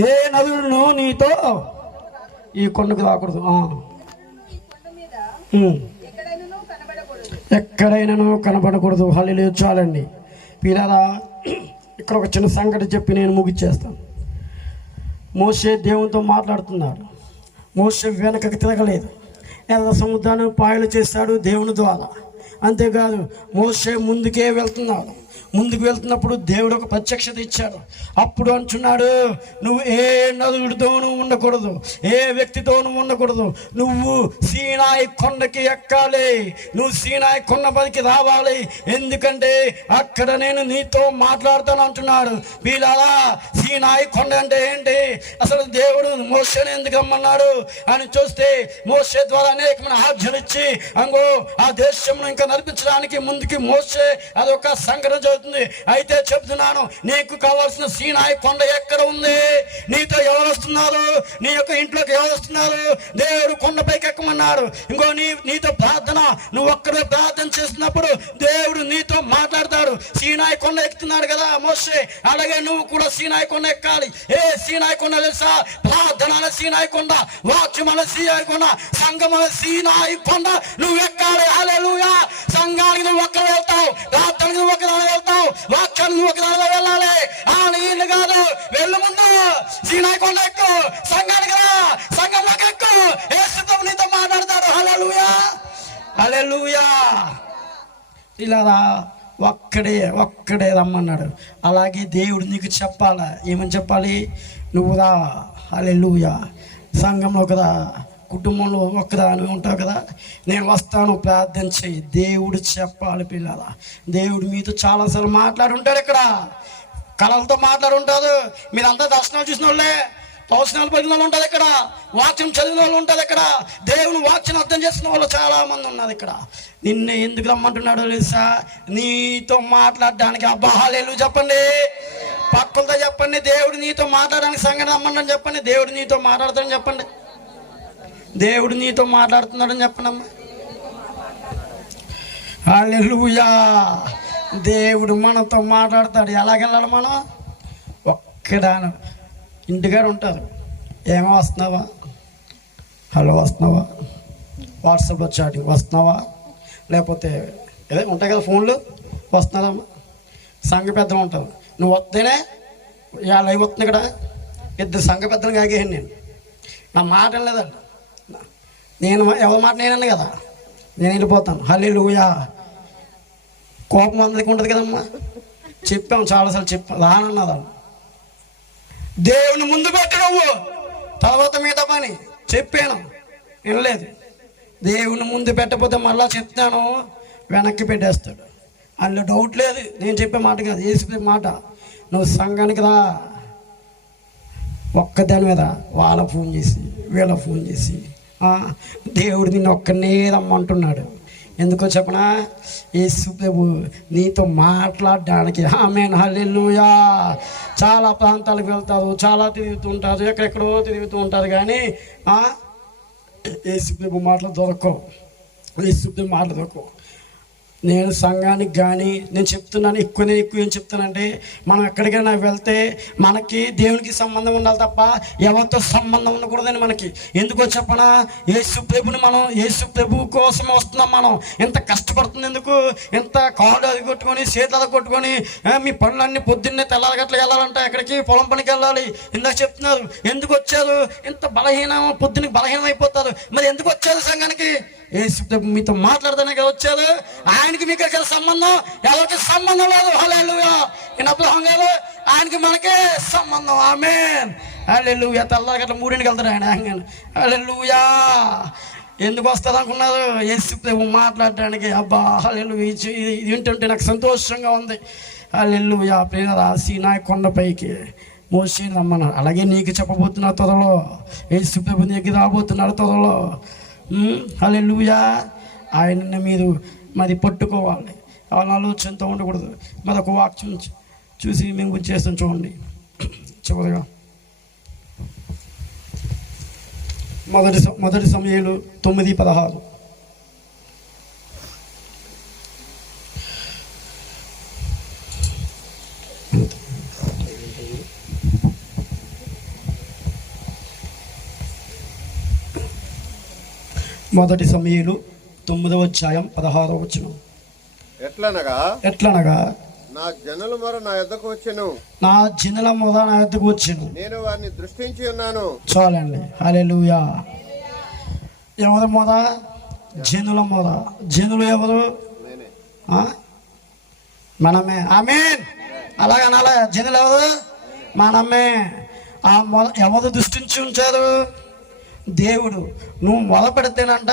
ఏ నదులను నీతో ఈ కొండకు రాకూడదు. ఎక్కడైనాను కనబడకూడదు. హల్లెలూయా. చాలండి పిల్లరా, ఇక్కడ ఒక చిన్న సంగతి చెప్పి నేను ముగిచ్చేస్తాను. మోషే దేవునితో మాట్లాడుతున్నాడు. మోషే వెనకకి తిరగలేదు. ఎర్ర సముద్రాన్ని పాయలు చేశాడు దేవుని ద్వారా. అంతేకాదు, మోషే ముందుకే వెళ్తున్నాడు. ముందుకు వెళ్తున్నప్పుడు దేవుడు ఒక ప్రత్యక్షత ఇచ్చాడు. అప్పుడు అంటున్నాడు, నువ్వు ఏ నదుడితోనూ ఉండకూడదు, ఏ వ్యక్తితోనూ ఉండకూడదు. నువ్వు సీనాయి కొండకి ఎక్కాలి, నువ్వు సీనాయి కొండ పైకి రావాలి, ఎందుకంటే అక్కడ నేను నీతో మాట్లాడతాను అంటున్నాడు. వీళ్ళలా సీనాయి కొండ అంటే ఏంటి, అసలు దేవుడు మోషేని ఎందుకు రమ్మన్నాడు అని చూస్తే, మోషే ద్వారా అనేకమైన ఆజ్ఞలు ఇచ్చి అంగో ఆ దేశంను ఇంకా నడిపించడానికి ముందుకి మోషే అదొక సంఘటన జరుగుతుంది. అయితే చెప్తున్నాను, నీకు కావాల్సిన సీనాయి కొండ ఎక్కడ ఉంది? నీతో ఎవరు వస్తున్నారు? నీ యొక్క ఇంట్లోకి ఎవరు వస్తున్నారు? దేవుడు కొండపైకి ఎక్కమన్నాడు. ఇంకో నీతో ప్రార్థన, నువ్వు ఒక్కడే ప్రార్థన చేస్తున్నప్పుడు దేవుడు నీతో మాట్లాడతాడు. సీనాయి కొండ ఎక్కుతున్నాడు కదా మోషే, అలాగే నువ్వు కూడా సీనాయి కొండ ఎక్కాలి. ఏ సీనాయి కొండ తెలుసా? ప్రార్థన అనే సీనాయి కొండ, వాక్యం అనే సీనాయి కొండ, సంఘం అనే సీనాయి కొండ నువ్వు ఎక్కాలి. హల్లెలూయా. సంఘానికి నువ్వు ఒక్కరు వెళ్తావు, ప్రార్థనకి నువ్వు ఒకరు వెళ్తావు, వాక్యాన్ని నువ్వు ఒకరు వెళ్ళాలి. నీళ్ళు కాదు, వెళ్ళు ముందు సీనాయి కొండ ఎక్కు, సంఘానికి రా, సంఘంలోకి ఎక్కు. యేసుతో నీతో మాట్లాడతాడు. హల్లెలూయా, హల్లెలూయా. ఇలా ఒక్కడే రమ్మన్నాడు. అలాగే దేవుడు నీకు చెప్పాలా? ఏమని చెప్పాలి? నువ్వు రా, హల్లెలూయా, సంఘంలోకి రా, కుటుంబంలో ఒక్కదా నువ్వు ఉంటావు కదా, నేను వస్తాను, ప్రార్థన చెయ్యి. దేవుడు చెప్పాలి పిల్లల. దేవుడు మీతో చాలాసార్లు మాట్లాడుంటాడు. ఇక్కడ కళలతో మాట్లాడుంటారు. మీరంతా దర్శనాలు చూసిన వాళ్ళే, ప్రవచనాలు పడిన వాళ్ళు ఉంటుంది ఇక్కడ, వాక్యం చదివిన వాళ్ళు ఉంటుంది ఇక్కడ, దేవుని వాక్యం అర్థం చేసిన వాళ్ళు చాలామంది ఉన్నారు ఇక్కడ. నిన్ను ఎందుకు రమ్మంటున్నాడో తెలుసా? నీతో మాట్లాడడానికి. అబ్బా హల్లెలూయా చెప్పండి, పక్కలతో చెప్పండి. దేవుడు నీతో మాట్లాడడానికి సంగతి రమ్మని చెప్పండి. దేవుడు నీతో మాట్లాడతాడని చెప్పండి. దేవుడు నీతో మాట్లాడుతున్నాడని చెప్పండమ్మా. హల్లెలూయా. దేవుడు మనతో మాట్లాడతాడు. ఎలాగెళ్ళాలి మనం? ఒక్కడాను ఇంటికాడ ఉంటారు. ఏమో వస్తున్నావా, హలో వస్తున్నావా, వాట్సాప్లో చాటింగ్ వస్తున్నావా, లేకపోతే ఏదో ఉంటాయి కదా ఫోన్లు, వస్తున్నారమ్మా. సంఘ పెద్దలు ఉంటారు. నువ్వు వస్తేనే ఇలా లైవ్ వస్తుంది. ఇక్కడ ఇద్దరు సంఘ పెద్దలు కాగేయండి. నేను నా మాట లేదండి, నేను ఎవరి మాట నేనన్నా కదా, నేను వెళ్ళిపోతాను. హల్లెలూయా. కోపం అందరికి ఉంటుంది కదమ్మా. చెప్పాము చాలాసార్లు, చెప్పాను రానన్నదా. దేవుని ముందు పెట్టు నువ్వు, తర్వాత మిగతా పని చెప్పాను, వినలేదు. దేవుని ముందు పెట్టకపోతే మళ్ళా చెప్తాను, వెనక్కి పెట్టేస్తాడు. అందులో డౌట్ లేదు. నేను చెప్పే మాట కాదు, యేసు మాట. నువ్వు సంఘానికి రా, ఒక్కదాని మీద వాళ్ళ ఫోన్ చేసి వీళ్ళ ఫోన్ చేసి దేవుడు నిన్ను ఒక్కనే రమ్మంటున్నాడు. ఎందుకో చెప్పనా? యేసు ప్రభు నీతో మాట్లాడడానికి. ఆమేన్, హల్లెలూయా. చాలా ప్రాంతాలకు వెళ్తారు, చాలా తిరుగుతుంటారు, ఎక్కడెక్కడో తిరుగుతూ ఉంటారు, కానీ యేసు ప్రభు మాటలు దొరకవు. యేసు ప్రభు మాటలు దొరకవు. నేను సంఘానికి కానీ నేను చెప్తున్నాను, ఎక్కువ ఏం చెప్తానంటే, మనం ఎక్కడికైనా వెళ్తే మనకి దేవునికి సంబంధం ఉండాలి తప్ప ఎవరితో సంబంధం ఉండకూడదని మనకి. ఎందుకో చెప్పనా? యేసు ప్రభు కోసం వస్తున్నాం మనం. ఎంత కష్టపడుతుంది ఎందుకు? ఎంత కాళ్ళు అది కొట్టుకొని చేతులు కొట్టుకొని మీ పనులన్నీ పొద్దున్నే తెల్లారగట్ల వెళ్ళాలంటే ఎక్కడికి? పొలం పనికి వెళ్ళాలి. ఇందాక చెప్తున్నారు, ఎందుకు వచ్చారు? ఇంత పొద్దున్నకి బలహీనం అయిపోతారు. మరి ఎందుకు వచ్చారు సంఘానికి? యేసు ప్రభు మీతో మాట్లాడతానే కదా వచ్చారు. ఆయనకి మీకు ఎక్కడ సంబంధం? ఎవరికి సంబంధం లేదు. హల్లెలూయా. ఈయన అబ్రహాం గారు, ఆయనకి మనకే సంబంధం. ఆమేన్, హల్లెలూయా. తెల్లారగట్ల 3ంటికి వెళ్తాడు ఆయన. హల్లెలూయా. ఎందుకు వస్తుంది అనుకున్నారు? యేసు ప్రభు మాట్లాడడానికి. అబ్బా హల్లెలూయా. ఇది వింటుంటే నాకు సంతోషంగా ఉంది. హల్లెలూయా. ప్రియరా, సీనాయి కొండపైకి మోషేని రమ్మన్నారు. అలాగే నీకు చెప్పబోతున్నారు త్వరలో. యేసు ప్రభు నీకు రాబోతున్నారు త్వరలో. హల్లెలూయా. ఆయనని మీరు మరి పట్టుకోవాలి. వాళ్ళ ఆలోచనతో ఉండకూడదు. మరి ఒక వాక్యం చూసి మేము చేస్తాం చూడండి. చివరిగా మొదటి సమయాలు 9:16. మొదటి సమూయేలు 9వ అధ్యాయం 16వ వచనం. ఎట్లనగా నా జనుల మొర నా యొద్దకు వచ్చెను, నేను వారిని దృష్టించి ఉన్నాను. చాలండి. హల్లెలూయా. ఎవరి మొర? జనుల మొర. జనులు ఎవరు? మనమే. ఆమేన్. అలాగనాలా? జనులు ఎవరు? మనమే. ఆ మొర ఎవరు దృష్టించి ఉంచారు? దేవుడు. నువ్వు మొర పెడితేనంట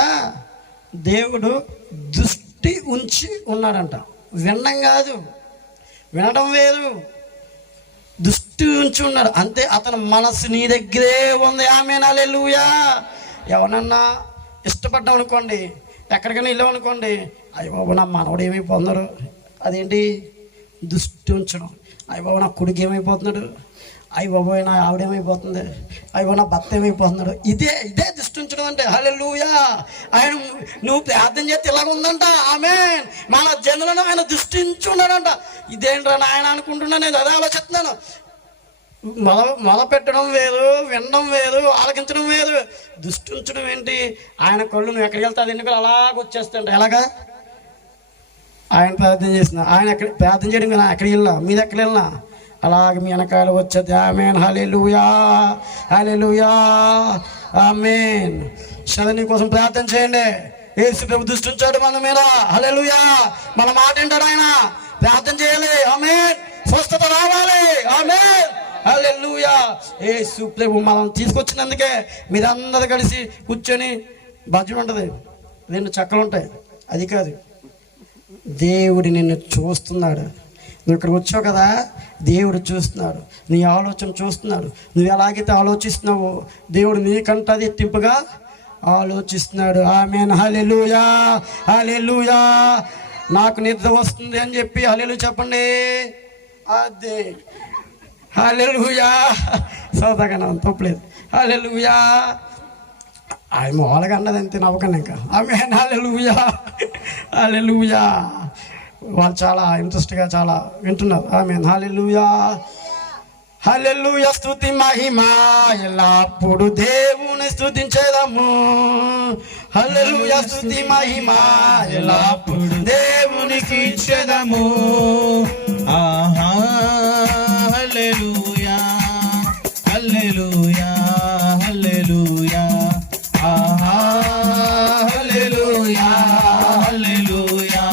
దేవుడు దృష్టి ఉంచి ఉన్నాడంట. వినడం కాదు, వినడం వేరు, దృష్టి ఉంచి ఉన్నాడు అంతే. అతని మనసు నీ దగ్గరే ఉంది. ఆమేన్. హల్లెలూయా. ఎవరన్నా ఇష్టపడ్డాం అనుకోండి, ఎక్కడికైనా వెళ్ళామనుకోండి, అయ్య బాబు నా మనవడు ఏమైపోతున్నారు, అదేంటి? దృష్టి ఉంచడం. అయ్య బాబు నా కొడుకు ఏమైపోతున్నాడు, అయ్య బాబోయ్ నా ఆవిడేమైపోతుంది, అయ్యో నా భర్త ఏమైపోతున్నాడు. ఇదే దృష్టి ఉంచడం అంటే. హల్లెలూయా. ఆయన నువ్వు ప్రార్థన చేస్తే ఇలాగ ఉందంట. ఆమేన్. మన జనులను ఆయన దృష్టించి ఉన్నాడంట. ఇదేంట్రా నాయన అనుకుంటున్నా, నేను అదే ఆలోచిస్తున్నాను. మొల పెట్టడం వేరు, వినడం వేరు, ఆలకించడం వేరు. దృష్టి ఉంచడం ఏంటి? ఆయన కళ్ళు నువ్వు ఎక్కడికి వెళ్తా ఎన్నికలు అలాగ వచ్చేస్తాంట. ఎలాగా? ఆయన ప్రార్థన చేసిన, ఆయన ఎక్కడ ప్రార్థన చేయడం కదా, ఎక్కడికి వెళ్ళినా, మీద ఎక్కడ వెళ్ళినా అలాగే మీ వెనకాల వచ్చేది. ఆమేన్. హల్లెలూయా. హల్లెలూయా. ఆమేన్. శరణి కోసం ప్రార్థన చేయండి. యేసు ప్రభు దృష్టి ఉంచాడు మన మీద. హల్లెలూయా. మన మాట వింటాడు ఆయన. ప్రార్థన చేయాలి. ఆమేన్. స్వస్థత రావాలి. ఆమేన్. హల్లెలూయా. యేసు ప్రభు మనం తీసుకొచ్చినందుకే మీరందరూ కలిసి కూర్చొని భజన ఉంటుంది, 2 చక్కలు ఉంటాయి. అది కాదు, దేవుడు నిన్ను చూస్తున్నాడు. నువ్వు ఇక్కడికి వచ్చావు కదా, దేవుడు చూస్తున్నాడు, నీ ఆలోచన చూస్తున్నాడు. నువ్వు ఎలాగైతే ఆలోచిస్తున్నావో దేవుడు నీకంటే ఎత్తింపుగా ఆలోచిస్తున్నాడు. ఆమేన్. హల్లెలూయా. హల్లెలూయా. నాకు నిద్ర వస్తుంది అని చెప్పి హల్లెలూయా చెప్పండి. అదే హల్లెలూయా. సౌదాగా తప్పలేదు. హల్లెలూయా. ఆయన మామూలుగా అన్నది అంతే, నవ్వకండి ఇంకా. ఆమేన్. హల్లెలూయా. హల్లెలూయా. వాళ్ళు చాలా ఇంట్రెస్ట్గా చాలా వింటున్నారు. ఆమేన్. హల్లెలూయా. హల్లెలూయా. స్తుతి మహిమ ఎల్లప్పుడు దేవుని స్తుతించేదము. హల్లెలూయా. స్తుతి మహిమ ఎల్లప్పుడు దేవునికి ఇచ్చేదము. ఆహా. హల్లెలూయా. హల్లెలూయా. హల్లెలూయా. ఆహా. హల్లెలూయా. హల్లెలూయా.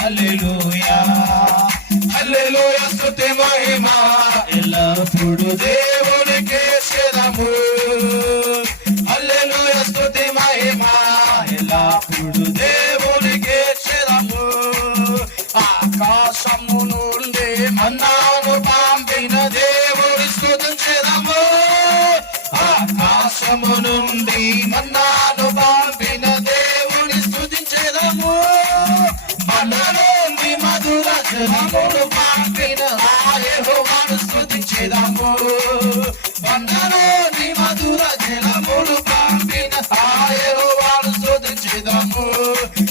హల్లెలూయా. హల్లెలూయా. స్తుతి మహిమ ఎల్లప్పుడు దేవునికి ఇచ్చెదము. హల్లెలూయా. స్తుతి మహిమ ఎల్లప్పుడు దేవునికి ఇచ్చెదము. ఆకాశము నుండి మన్నాను పంపిన దేవుని స్తుతించెదము. ఆకాశము నుండి మన్నాను పంపిన దేవుని స్తుతించెదము. మనలోని మధుర జలములు పంపిన యెహోవాను స్తుతించెదము. మనలోని మధుర జలములు పంపిన యెహోవాను స్తుతించెదము.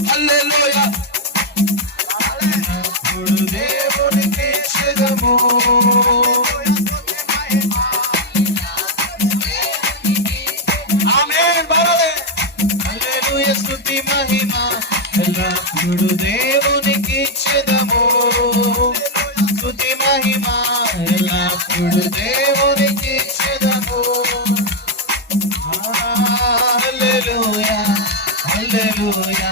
హల్లెలూయా. దేవునికి ఇచ్చెదము. ఆమేన్. హల్లెలూయా. స్తుతి మహిమ ఎల్లప్పుడు దేవునికి ఇచ్చెదము. స్తుతి మహిమ ఎల్లప్పుడు దేవునికి ఇచ్చెదము. హల్లెలూయా. హల్లెలూయా.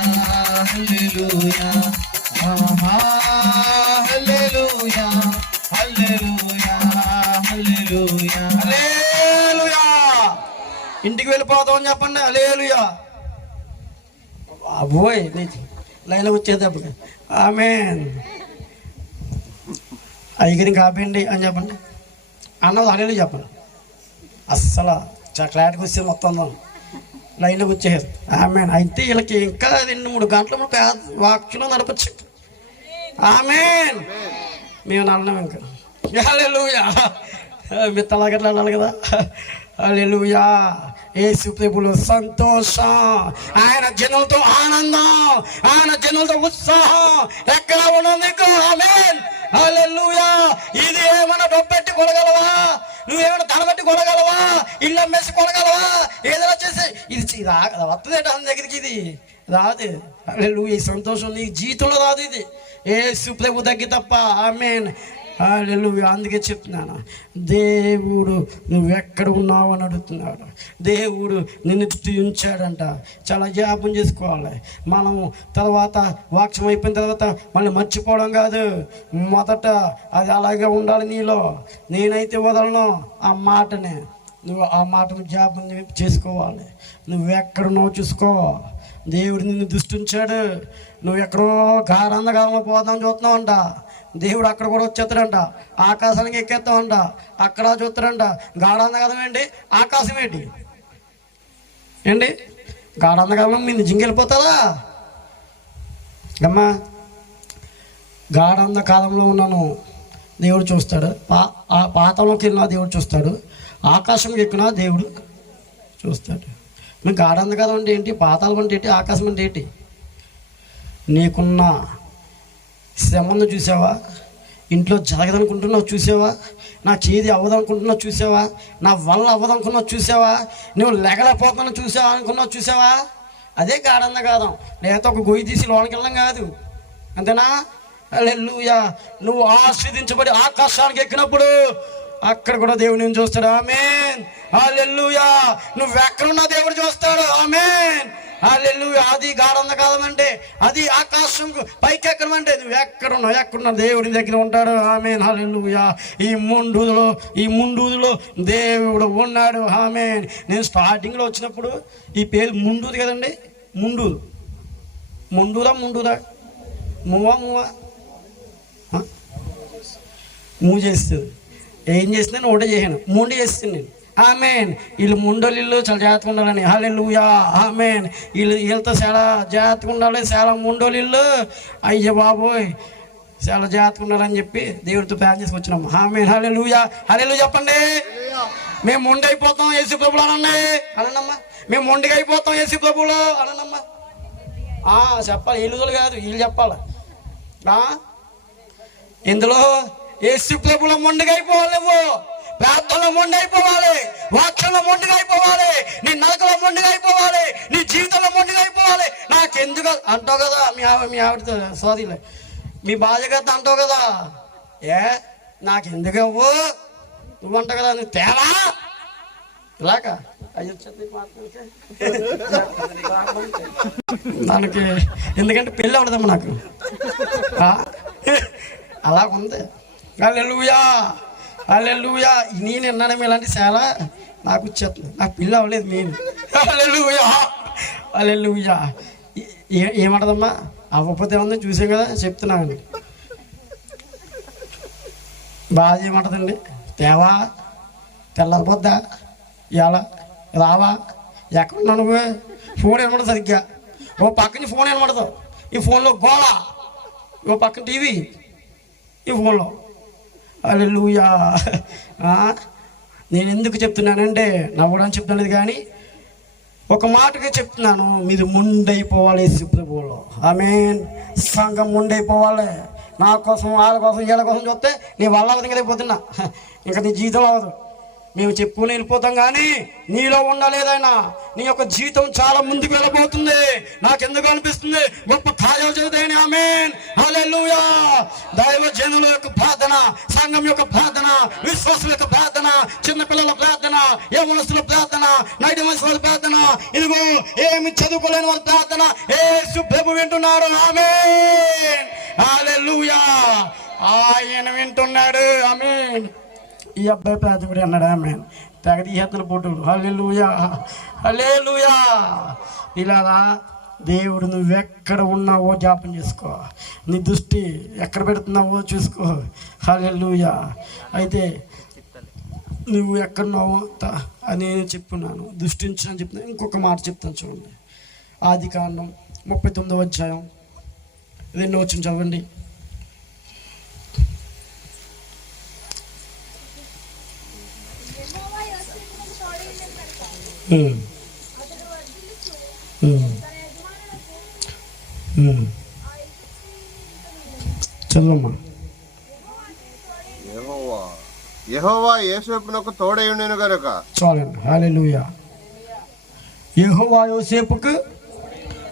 హల్లెలూయా. ఆహా. హల్లెలూయా. హల్లెలూయా. హల్లెలూయా. హల్లెలూయా. ఇంటికి వెళ్ళిపోతామని చెప్పండి. హల్లెలూయా. అబ్బోయ్ లైన్లో వచ్చేటప్పుడు ఆమేన్. అయ్యగారికి ఆపేయండి అని చెప్పండి అన్నది. హల్లెలూయా చెప్పండి. అస్సలు క్లాట్కి వచ్చే మొత్తం లైన్లోకి వచ్చేసారు. ఆమేన్. అయితే వీళ్ళకి ఇంకా 2-3 గంటలు వాక్యంలో నడపచ్చు. ఆమేన్. మేము నడడం ఇంకా. హల్లెలూయా. మిత్తలాగట్లా అనాలి కదా. హల్లెలూయా. యేసు ప్రభువులో సంతోషం, ఆయన జనులతో ఆనందం, ఆయన జనులతో ఉత్సాహం ఎక్కడ ఉన్నది? ఆమేన్. హల్లెలూయా. ఇది ఏమన్నా డబ్బెట్టి కొనగలవా? నువ్వేమైనా తలబట్టి కొనగలవా? ఇల్లు అమ్మేసి కొనగలవా? ఏదైనా చేసి ఇది వస్తుందేట అన్న దగ్గరికి, ఇది రాదు. హల్లెలూయా. ఈ సంతోషం నీ జీవితంలో రాదు. ఇది యేసు ప్రభు దగ్గర తప్ప. ఆమేన్. హల్లెలూయా. అందుకే చెప్తున్నాను, దేవుడు నువ్వెక్కడ ఉన్నావు అని అడుగుతున్నాడు. దేవుడు నిన్ను ఉంచాడంట. చాలా జ్ఞాపం చేసుకోవాలి మనం. తర్వాత వాక్యం అయిపోయిన తర్వాత మళ్ళీ మర్చిపోవడం కాదు. మొదట అది అలాగే ఉండాలి నీలో. నేనైతే వదలను ఆ మాటనే. నువ్వు ఆ మాటను జ్ఞాపం చేసుకోవాలి. నువ్వెక్కడున్నావు చూసుకో. దేవుడు నిన్ను దృష్టించాడు. నువ్వు ఎక్కడో గారంధకాలంలో పోదాం చూస్తున్నావంట. దేవుడు అక్కడ కూడా వచ్చేస్తాడంట. ఆకాశానికి ఎక్కేస్తామంట. అక్కడ చూస్తాడంట. గాఢాంధకాలం ఏంటి? ఆకాశం ఏంటి? గాఢాంధకాలం మీద జింగెళ్ళిపోతుందా అమ్మా? గాఢాంధకాలంలో ఉన్నాను, దేవుడు చూస్తాడు. పాతాళంలోకి వెళ్ళినా దేవుడు చూస్తాడు. ఆకాశంకి ఎక్కినా దేవుడు చూస్తాడు. నువ్వు గాఢాంధకాలం అంటే ఏంటి? పాతాళం అంటే ఏంటి? ఆకాశం అంటే ఏంటి? నీకున్న శ్రమను చూసావా? ఇంట్లో జరగదనుకుంటున్నావు చూసావా? నా చేది అవ్వదనుకుంటున్నావు చూసావా? నా వల్ల అవ్వదనుకున్నావు చూసావా? నువ్వు లెగలేకపోతున్నావు చూసావా అనుకున్నావు చూసావా? అదే గాఢాంధకాలం. లేకపోతే ఒక గొయ్యి తీసి లోనికి వెళ్ళడం కాదు. అంతేనా? హల్లెలూయా. నువ్వు ఆస్వాదించబడి ఆకాశానికి ఎక్కినప్పుడు అక్కడ కూడా దేవుడు నేను చూస్తాడు. ఆమేన్. హల్లెలూయా. నువ్వెక్కడున్నా దేవుడు చూస్తాడు. ఆమేన్. హల్లెలూయా. అది గాఢాంధకాలం అంటే, అది ఆకాశం పైకి ఎక్కడం అంటే నువ్వు ఎక్కడున్నా దేవుడి దగ్గర ఉంటాడు. ఆమేన్. హల్లెలూయా. ఈ ముండూదులో దేవుడు ఉన్నాడు. ఆమేన్. నేను స్టార్టింగ్లో వచ్చినప్పుడు ఈ పేరు ముండూది కదండి. ముండూదా మూవ చేస్తుంది. ఏం చేసిందని ఒకటే చేశాను, ముండి చేస్తుంది నేను. ఆమేన్. వీళ్ళు ముండోళ్ళు చాలా జాగ్రత్తగా ఉండాలని. హల్లెలూయా. ఆమేన్. వీళ్ళతో చాలా జాగ్రత్తగా ఉండాలి. చాలా ముండోళ్ళు అయ్య బాబోయ్ చాలా జాగ్రత్తగా ఉండాలని చెప్పి దేవుడితో ప్లాన్ చేసి వచ్చినాం. ఆమేన్. హల్లెలూయా. హల్లెలూయా చెప్పండి. మేము ముండి అయిపోతాం యేసు ప్రభువులో అనండి. అనండమ్మా. మేము ముండిగా అయిపోతాం యేసు ప్రభువులో అనండమ్మా. చెప్పాలి. వీళ్ళు కాదు, వీళ్ళు చెప్పాలి. ఇందులో యేసు ప్రభువులో ముండిగా అయిపోవాలి. నువ్వు ప్రార్థనలో మొండి అయిపోవాలి. వాక్యంలో మొండిగా అయిపోవాలి. నీ నరకలో మొండిగా అయిపోవాలి. నీ జీవితంలో మొండిగా అయిపోవాలి. నాకెందుకు అంటావు కదా మీ ఆవిడతో సారీలే మీ భార్యగారితో అంటావు కదా, నాకెందుకు నువ్వు అంటావు కదా, నువ్వు తేవా ఇలాగా దానికి. ఎందుకంటే పెళ్ళి అవడదమ్మా నాకు. అలాగుంది. హల్లెలూయా. హల్లెలూయా. నేను విన్నాను ఇలాంటి చాలా నాకు వచ్చేస్తుంది. నాకు పిల్ల అవ్వలేదు నేను. హల్లెలూయా. హల్లెలూయా. ఏమంటదమ్మా? అవ్వకపోతే ఏమన్నా చూసాం కదా, చెప్తున్నానండి. బాగా ఏమంటదండి? తేవా, తెల్లరిపోద్దా, ఇలా రావా, ఎక్కడున్నా నువ్వు? ఫోన్ ఏమడదు సరిగ్గా. ఓ పక్కన ఫోన్ ఏమడదు. ఈ ఫోన్లో గోళ, ఓ పక్కన టీవీ, ఈ ఫోన్లో. హల్లెలూయా. నేను ఎందుకు చెప్తున్నానంటే నవ్వడానికి చెప్తున్నది కానీ ఒక మాటగా చెప్తున్నాను. మీరు ముండైపోవాలి యేసు ప్రభువులో. ఆమేన్. సంఘం ముండైపోవాలి. నా కోసం, వాళ్ళ కోసం, వీళ్ళ కోసం చూస్తే నీ వల్ల అవదు వెళ్ళిపోతున్నా. ఇంకా నీ జీవితం అవ్వదు. మేము చెప్పుకుని వెళ్ళిపోతాం కానీ నీలో ఉండలేదైనా నీ యొక్క జీవితం చాలా ముందుకు వెళ్ళబోతుంది. నాకెందుకు అనిపిస్తుంది గొప్ప కార్యాలు జరుగుతాయని. ఆమేన్. హల్లెలూయా. దైవ జనుల యొక్క ప్రార్థన, సంఘం యొక్క ప్రార్థన, విశ్వాసుల యొక్క ప్రార్థన, చిన్నపిల్లల ప్రార్థన, యవనస్తుల ప్రార్థన, నైటి మనుషుల ప్రార్థన, ఇదిగో ఏమి చదువుకోలేని వాళ్ళ ప్రార్థన యేసు ప్రభు వింటున్నాడు. ఆమేన్. హల్లెలూయా. ఆయన వింటున్నాడు. ఆమేన్. ఈ అబ్బాయి ప్రార్థకుడు అన్నాడు. ఆమేన్. తెగ తీసేస్తున్న పుట్టుడు. హల్లెలూయా. హల్లెలూయా. ఇలాగా దేవుడు నువ్వెక్కడ ఉన్నావో జ్ఞాపం చేసుకో. నీ దృష్టి ఎక్కడ పెడుతున్నావో చూసుకో. హల్లెలూయా. అయితే నువ్వు ఎక్కడున్నావో అని నేను చెప్పున్నాను, దృష్టించని చెప్తున్నాను. ఇంకొక మాట చెప్తాను చూడండి. ఆదికాండం 39వ అధ్యాయం 2వ వచనం చదవండి. చదవమ్మా. యెహోవా యోసేపునకు తోడై ఉండెను గనుక. చాలండి. హల్లెలూయా. యెహోవా యోసేపుకు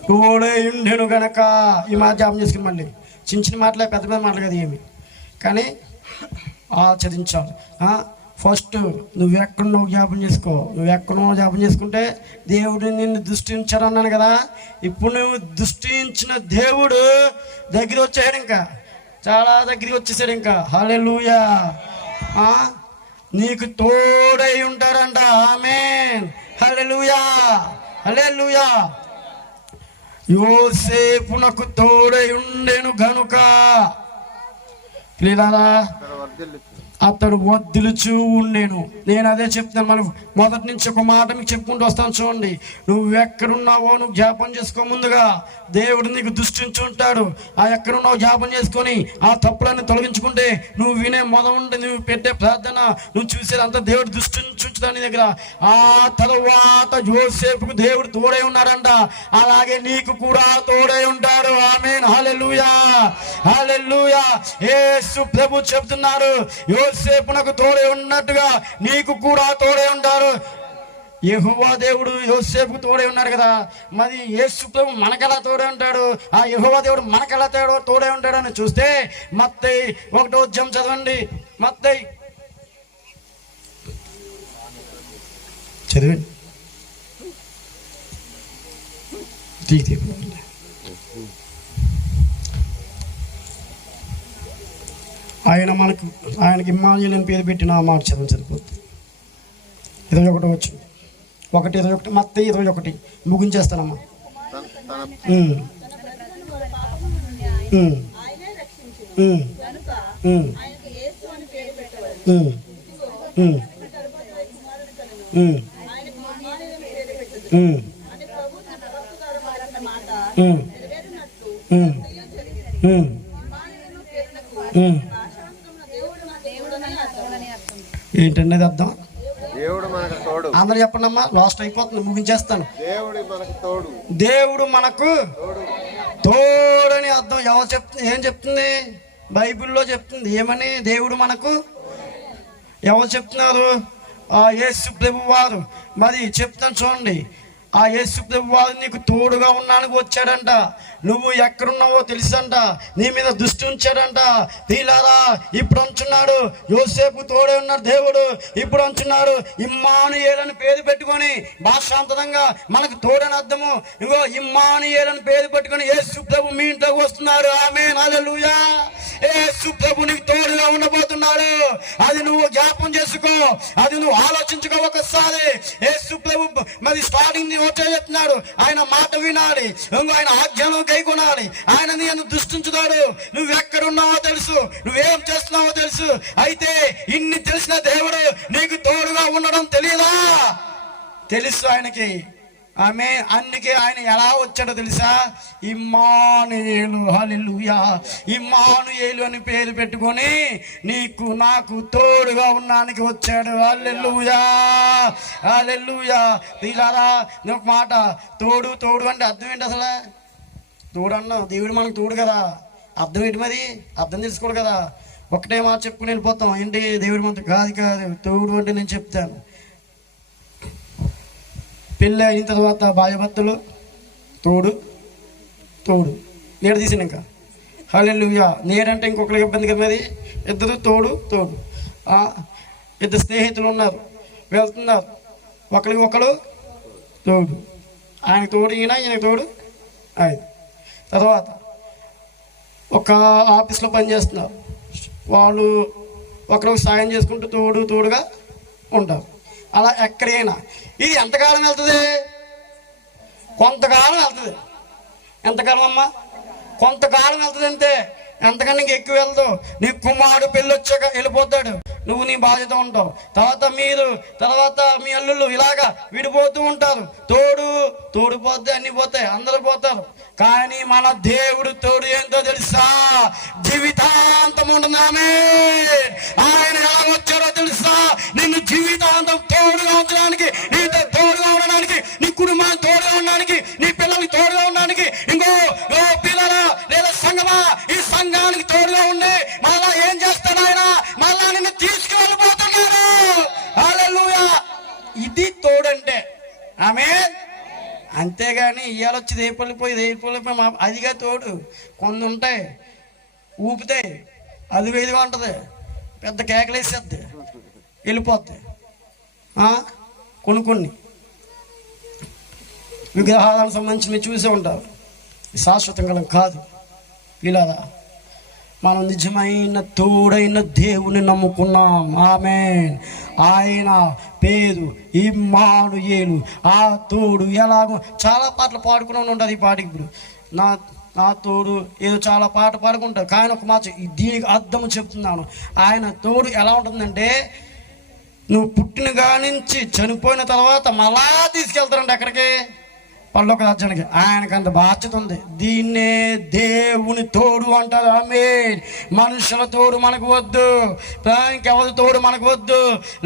తోడై ఉండెను గనక. ఈ మాట జ్ఞాపకం చేసుకుని మళ్ళీ చిన్న చిన్న మాటలే, పెద్ద పెద్ద మాటలు కదా ఏమి, కానీ ఆచరించాలి. ఫస్ట్ నువ్వెక్కడున్నావు జ్ఞాపకం చేసుకో. నువ్వెక్కడున్నావు జ్ఞాపకం చేసుకుంటే దేవుడు నిన్ను దృష్టించాడు అన్నాను కదా. ఇప్పుడు నువ్వు దృష్టించిన దేవుడు దగ్గర వచ్చాడు, ఇంకా చాలా దగ్గరికి వచ్చేసాడు ఇంకా. హల్లెలూయా. నీకు తోడై ఉంటాడంట. ఆమేన్. హల్లెలూయా. హల్లెలూయా. యోసేపునకు తోడై ఉండెను గనుక పిల్లలారా అతడు వద్దులుచూ ఉండేను. నేను అదే చెప్తాను. మనం మొదటి నుంచి ఒక మాట మీకు చెప్పుకుంటూ వస్తాను. చూడండి, నువ్వు ఎక్కడున్నావో నువ్వు జ్ఞాపం చేసుకో. ముందుగా దేవుడు నీకు దృష్టించి ఉంటాడు. ఆ ఎక్కడున్నావు జ్ఞాపం చేసుకొని ఆ తప్పులన్నీ తొలగించుకుంటే నువ్వు వినే మొదలుండి నువ్వు పెట్టే ప్రార్థన నువ్వు చూసేదంతా దేవుడు దృష్టించుంచుతాడు నీ దగ్గర. ఆ తరువాత యోసేపుకు దేవుడు తోడై ఉన్నాడంట. అలాగే నీకు కూడా తోడై ఉంటాడు. ఆమేన్. హల్లెలూయా. హల్లెలూయా. యేసు ప్రభు చెప్తున్నారు, యోసేపునకు తోడై ఉన్నట్టుగా నీకు కూడా తోడై ఉంటారు. యెహోవా దేవుడు యోసేపుకు తోడై ఉన్నారు కదా, మరి యేసు ప్రభు మనకెలా తోడై ఉంటాడు, ఆ యెహోవా దేవుడు మనకెలా తోడై ఉంటాడు అని చూస్తే మత్తయి 1వ అధ్యాయం చదవండి. మత్తయి చదివండి. ఆయనకి ఇమ్మానుయేలు అని పేరు పెట్టిన ఆ మాట చదవని సరిపోతుంది. 21 వచ్చు. 1:21 మత్తయి 21 ముగించేస్తానమ్మా. ఏంటండి అది అర్థం? దేవుడు మనకు తోడు. అందరూ చెప్పండి అమ్మా, లాస్ట్ అయిపోతుంది, ముగించేస్తాను. దేవుడు మనకు తోడు. దేవుడు మనకు తోడని అర్థం. ఎవరు చెప్తుంది? ఏం చెప్తుంది? బైబిల్లో చెప్తుంది. ఏమని? దేవుడు మనకు. ఎవరు చెప్తున్నారు? యేసు ప్రభు వారు. మరి చెప్తాను చూడండి. ఆ యేసు ప్రభు వారు నీకు తోడుగా ఉన్నానికి వచ్చాడంట. నువ్వు ఎక్కడున్నావో తెలుసంట, నీ మీద దృష్టి ఉంచాడంట. తీలారా ఇప్పుడు అంచున్నాడు, యోసేపు తోడే ఉన్నాడు దేవుడు. ఇప్పుడు అంచున్నాడు ఇమ్మానుయేలు అని పేరు పెట్టుకొని, భాషాంతరంగా మనకు తోడని అర్థము. ఇంకో ఇమ్మానుయేలు అని పేరు పెట్టుకొని యేసు ప్రభు మీ ఇంట్లోకి వస్తున్నాడు. ఆమేన్. హల్లెలూయా. యేసు ప్రభు నీకు తోడుగా ఉండబోతున్నాడు. అది నువ్వు జ్ఞాపం చేసుకో, అది నువ్వు ఆలోచించుకో ఒకసారి. యేసు ప్రభు మరి స్టార్టింగ్ వచ్చే చెప్తున్నాడు, ఆయన మాట వినాలి, ఇంకో ఆయన ఆజ్ఞను కైకొనాలి. ఆయన నేను దృష్టించుతాడు. నువ్వు ఎక్కడున్నావో తెలుసు, నువ్వేం చేస్తున్నావో తెలుసు. అయితే ఇన్ని తెలిసిన దేవుడు నీకు తోడుగా ఉండడం తెలియదా? తెలుసు ఆయనకి. ఆమె అందుకే ఆయన ఎలా వచ్చాడో తెలుసా? ఇమ్మానుయేలు. హల్లెలూయా. ఇమ్మానుయేలు అని పేరు పెట్టుకొని నీకు నాకు తోడుగా ఉన్నానికి వచ్చాడు. హల్లెలూయా. హల్లెలూయా. తీలారా ఒక మాట, తోడు తోడు అంటే అర్థం ఏంటి అసలు? తోడు అన్నావు, దేవుడు మనకు తోడు కదా. అర్థం ఏంటి మరి? అర్థం తెలుసుకోడు కదా. ఒకటే మాట చెప్పుకుని వెళ్ళిపోతాం. ఏంటి దేవుడు మనతో? కాదు. తోడు అంటే నేను చెప్తాను. పెళ్ళి అయిన తర్వాత భార్యాభర్తలు తోడు తోడు నీడ తీసిన ఇంకా. హల్లెలూయా. నీడంటే ఇంకొకరికి ఇబ్బంది కదా. మరి ఇద్దరు తోడు తోడు. ఇద్దరు స్నేహితులు ఉన్నారు, వెళ్తున్నారు, ఒకరికి ఒకరు తోడు. ఆయనకు తోడు ఈయనకు తోడు ఆయన. తర్వాత ఒక ఆఫీస్లో పనిచేస్తున్నారు, వాళ్ళు ఒకరికి సాయం చేసుకుంటూ తోడుగా ఉంటారు. అలా ఎక్కడైనా ఇది ఎంతకాలం వెళ్తుంది? కొంతకాలం వెళ్తుంది. ఎంతకాలం అమ్మా? కొంతకాలం వెళ్తుంది అంతే. ఎంతకన్నా ఇంక ఎక్కువ వెళ్దు. నీ కుమారుడు పెళ్ళి వచ్చాక వెళ్ళిపోతాడు, నువ్వు నీ బాధ్యత ఉంటావు. తర్వాత మీ అల్లుళ్ళు ఇలాగా విడిపోతూ ఉంటారు. తోడిపోతే అన్ని పోతాయి, అందరూ పోతారు. కానీ మన దేవుడు తోడు ఏంటో తెలుసా? జీవితాంతం ఉంటున్నామే. ఆయన ఎలా వచ్చాడో తెలుసా? నిన్ను జీవితాంతం తోడుగా ఉంచడానికి, నీతో తోడుగా ఉండడానికి, నీ కుటుంబాన్ని తోడుగా ఉండడానికి, నీ పిల్లలకి తోడుగా ఉండడానికి. ఇంకో పిల్లలా లేదా సంఘమా, ఈ సంఘానికి తోడుగా ఉండి మళ్ళా ఏం చేస్తాడు ఆయన? మళ్ళా నిన్ను తీసుకువెళ్ళిపోతున్నాడు. ఇది తోడంటే. ఆమేన్. అంతేగాని ఇవాళ వచ్చి రేపల్లిపోయి అదిగా తోడు. కొన్ని ఉంటాయి ఊపుతాయి, అది వేదిగా ఉంటుంది, పెద్ద కేకలేసేద్ది, వెళ్ళిపోద్ది. కొన్ని విగ్రహాలకు సంబంధించి మీరు చూసే ఉంటారు, శాశ్వతంగా కాదు. ఇలా మనం నిజమైన తోడైన దేవుని నమ్ముకున్నాం. ఆమేన్. ఆయన పేరు ఇమ్మానుయేలు, ఆ తోడు. ఎలాగో చాలా పాటలు పాడుకునే ఉంటుంది ఈ పాటకి. ఇప్పుడు నా తోడు ఏదో చాలా పాట పాడుకుంటారు, కానీ ఒక మాట దీనికి అర్థం చెప్తున్నాను. ఆయన తోడు ఎలా ఉంటుందంటే, నువ్వు పుట్టిన కానించి చనిపోయిన తర్వాత మళ్ళా తీసుకెళ్తారండి ఎక్కడికి, పరలోక రాజ్యానికి. ఆయనకంత బాధ్యత ఉంది. దీన్నే దేవుని తోడు అంటారు. ఆమేన్. మనుషుల తోడు మనకు వద్దు, ఇంకెవరి తోడు మనకు వద్దు,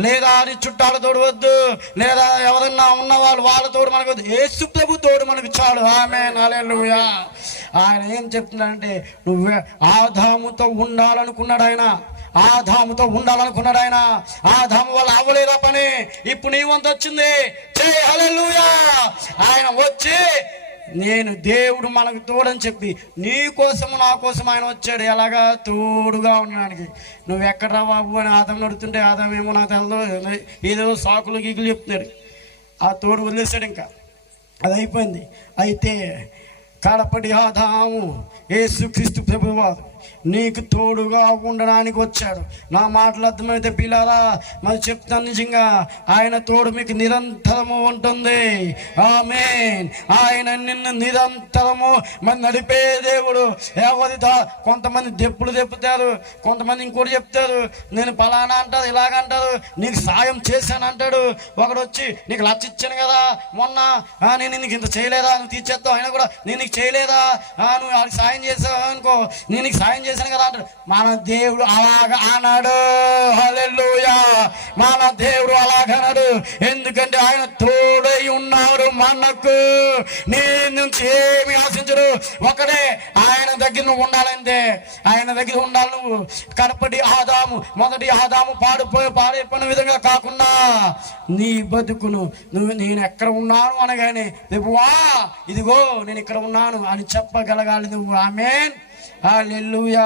లేదా అది చుట్టాల తోడు వద్దు, లేదా ఎవరన్నా ఉన్నవాళ్ళు వాళ్ళ తోడు మనకు వద్దు. యేసు ప్రభు తోడు మనకు చాలు. ఆమేన్. హల్లెలూయా. ఆయన ఏం చెప్తున్నాడంటే, నువ్వే ఆదాముతో ఉండాలనుకున్నాడు ఆయన. ఆదాముతో ఉండాలనుకున్నాడు ఆయన. ఆదాము వల్ల అవ్వలేదా పని, ఇప్పుడు నీ వంతు వచ్చింది. జై హల్లెలూయా. ఆయన వచ్చి నేను దేవుడు మనకు తోడని చెప్పి నీ కోసము నా కోసం ఆయన వచ్చాడు. ఎలాగా తోడుగా ఉండడానికి. నువ్వు ఎక్కడ రా బాబు అని ఆదాము అడుగుతుంటే, ఆదాము ఏమో నాకు తెలదు, ఏదో సాకులు గీకులు చెప్తున్నాడు. ఆ తోడు వదిలేశాడు, ఇంకా అది అయిపోయింది. అయితే కడపటి ఆదాము యేసుక్రీస్తు ప్రభువారు నీకు తోడుగా ఉండడానికి వచ్చాడు. నా మాటలు అర్థమైతే పిల్లారా మరి చెప్తాను, నిజంగా ఆయన తోడు మీకు నిరంతరము ఉంటుంది. ఆమేన్. ఆయన నిన్ను నిరంతరము మరి నడిపే దేవుడు. ఎవరితో కొంతమంది దెప్పులు దెప్పుతారు, కొంతమంది ఇంకోటి చెప్తారు, నేను పలానా అంటారు, ఇలాగంటారు, నీకు సాయం చేశాను అంటాడు. ఒకడు వచ్చి నీకు లచ్చ ఇచ్చాను కదా మొన్న, నేను నీకు ఇంత చేయలేదా, నువ్వు తీర్చేస్తావు, అయినా కూడా నేను నీకు చేయలేదా, నువ్వు వాళ్ళకి సాయం చేసావు అనుకో, నేను నీకు సాయం చేశాను కదా అంటాడు. మన దేవుడు అలాగా అన్నాడు. హల్లెలూయా. మన దేవుడు అలాగన్నాడు. ఎందుకంటే ఆయన తోడై ఉన్నాడు మనకు. నీ నుంచి ఏమి ఆశించడు. ఒకడే ఆయన దగ్గర నువ్వు ఉండాలంటే, ఆయన దగ్గర ఉండాలి నువ్వు. కడపటి ఆదాము, మొదటి ఆదాము పాడైపోయిన విధంగా కాకుండా నీ బతుకును నేను ఎక్కడ ఉన్నాను అనగానే ప్రభువా ఇదిగో నేను ఇక్కడ ఉన్నాను అని చెప్పగలగాలి నువ్వు. ఆమేన్. హల్లెలూయా.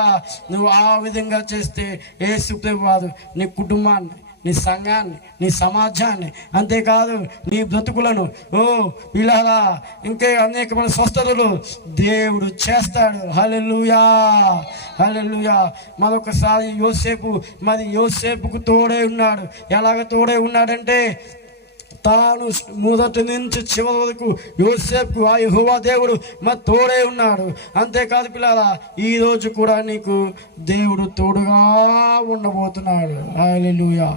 నువ్వు ఆ విధంగా చేస్తే యేసు ప్రభువు నీ కుటుంబాన్ని, నీ సంఘాన్ని, నీ సమాజాన్ని, అంతేకాదు నీ బ్రతుకులను పిల్లరా ఇంకా అనేకమైన స్వస్థతలు దేవుడు చేస్తాడు. హల్లెలూయా. హల్లెలూయా. మరొకసారి యోసేపుకు తోడై ఉన్నాడు. ఎలాగ తోడై ఉన్నాడంటే, తాను మొదటి నుంచి చివరి వరకు యోసేపుకు ఆ యెహోవా దేవుడు మరి తోడే ఉన్నాడు. అంతేకాదు పిల్లరా, ఈ రోజు కూడా నీకు దేవుడు తోడుగా ఉండబోతున్నాడు. హల్లెలూయా.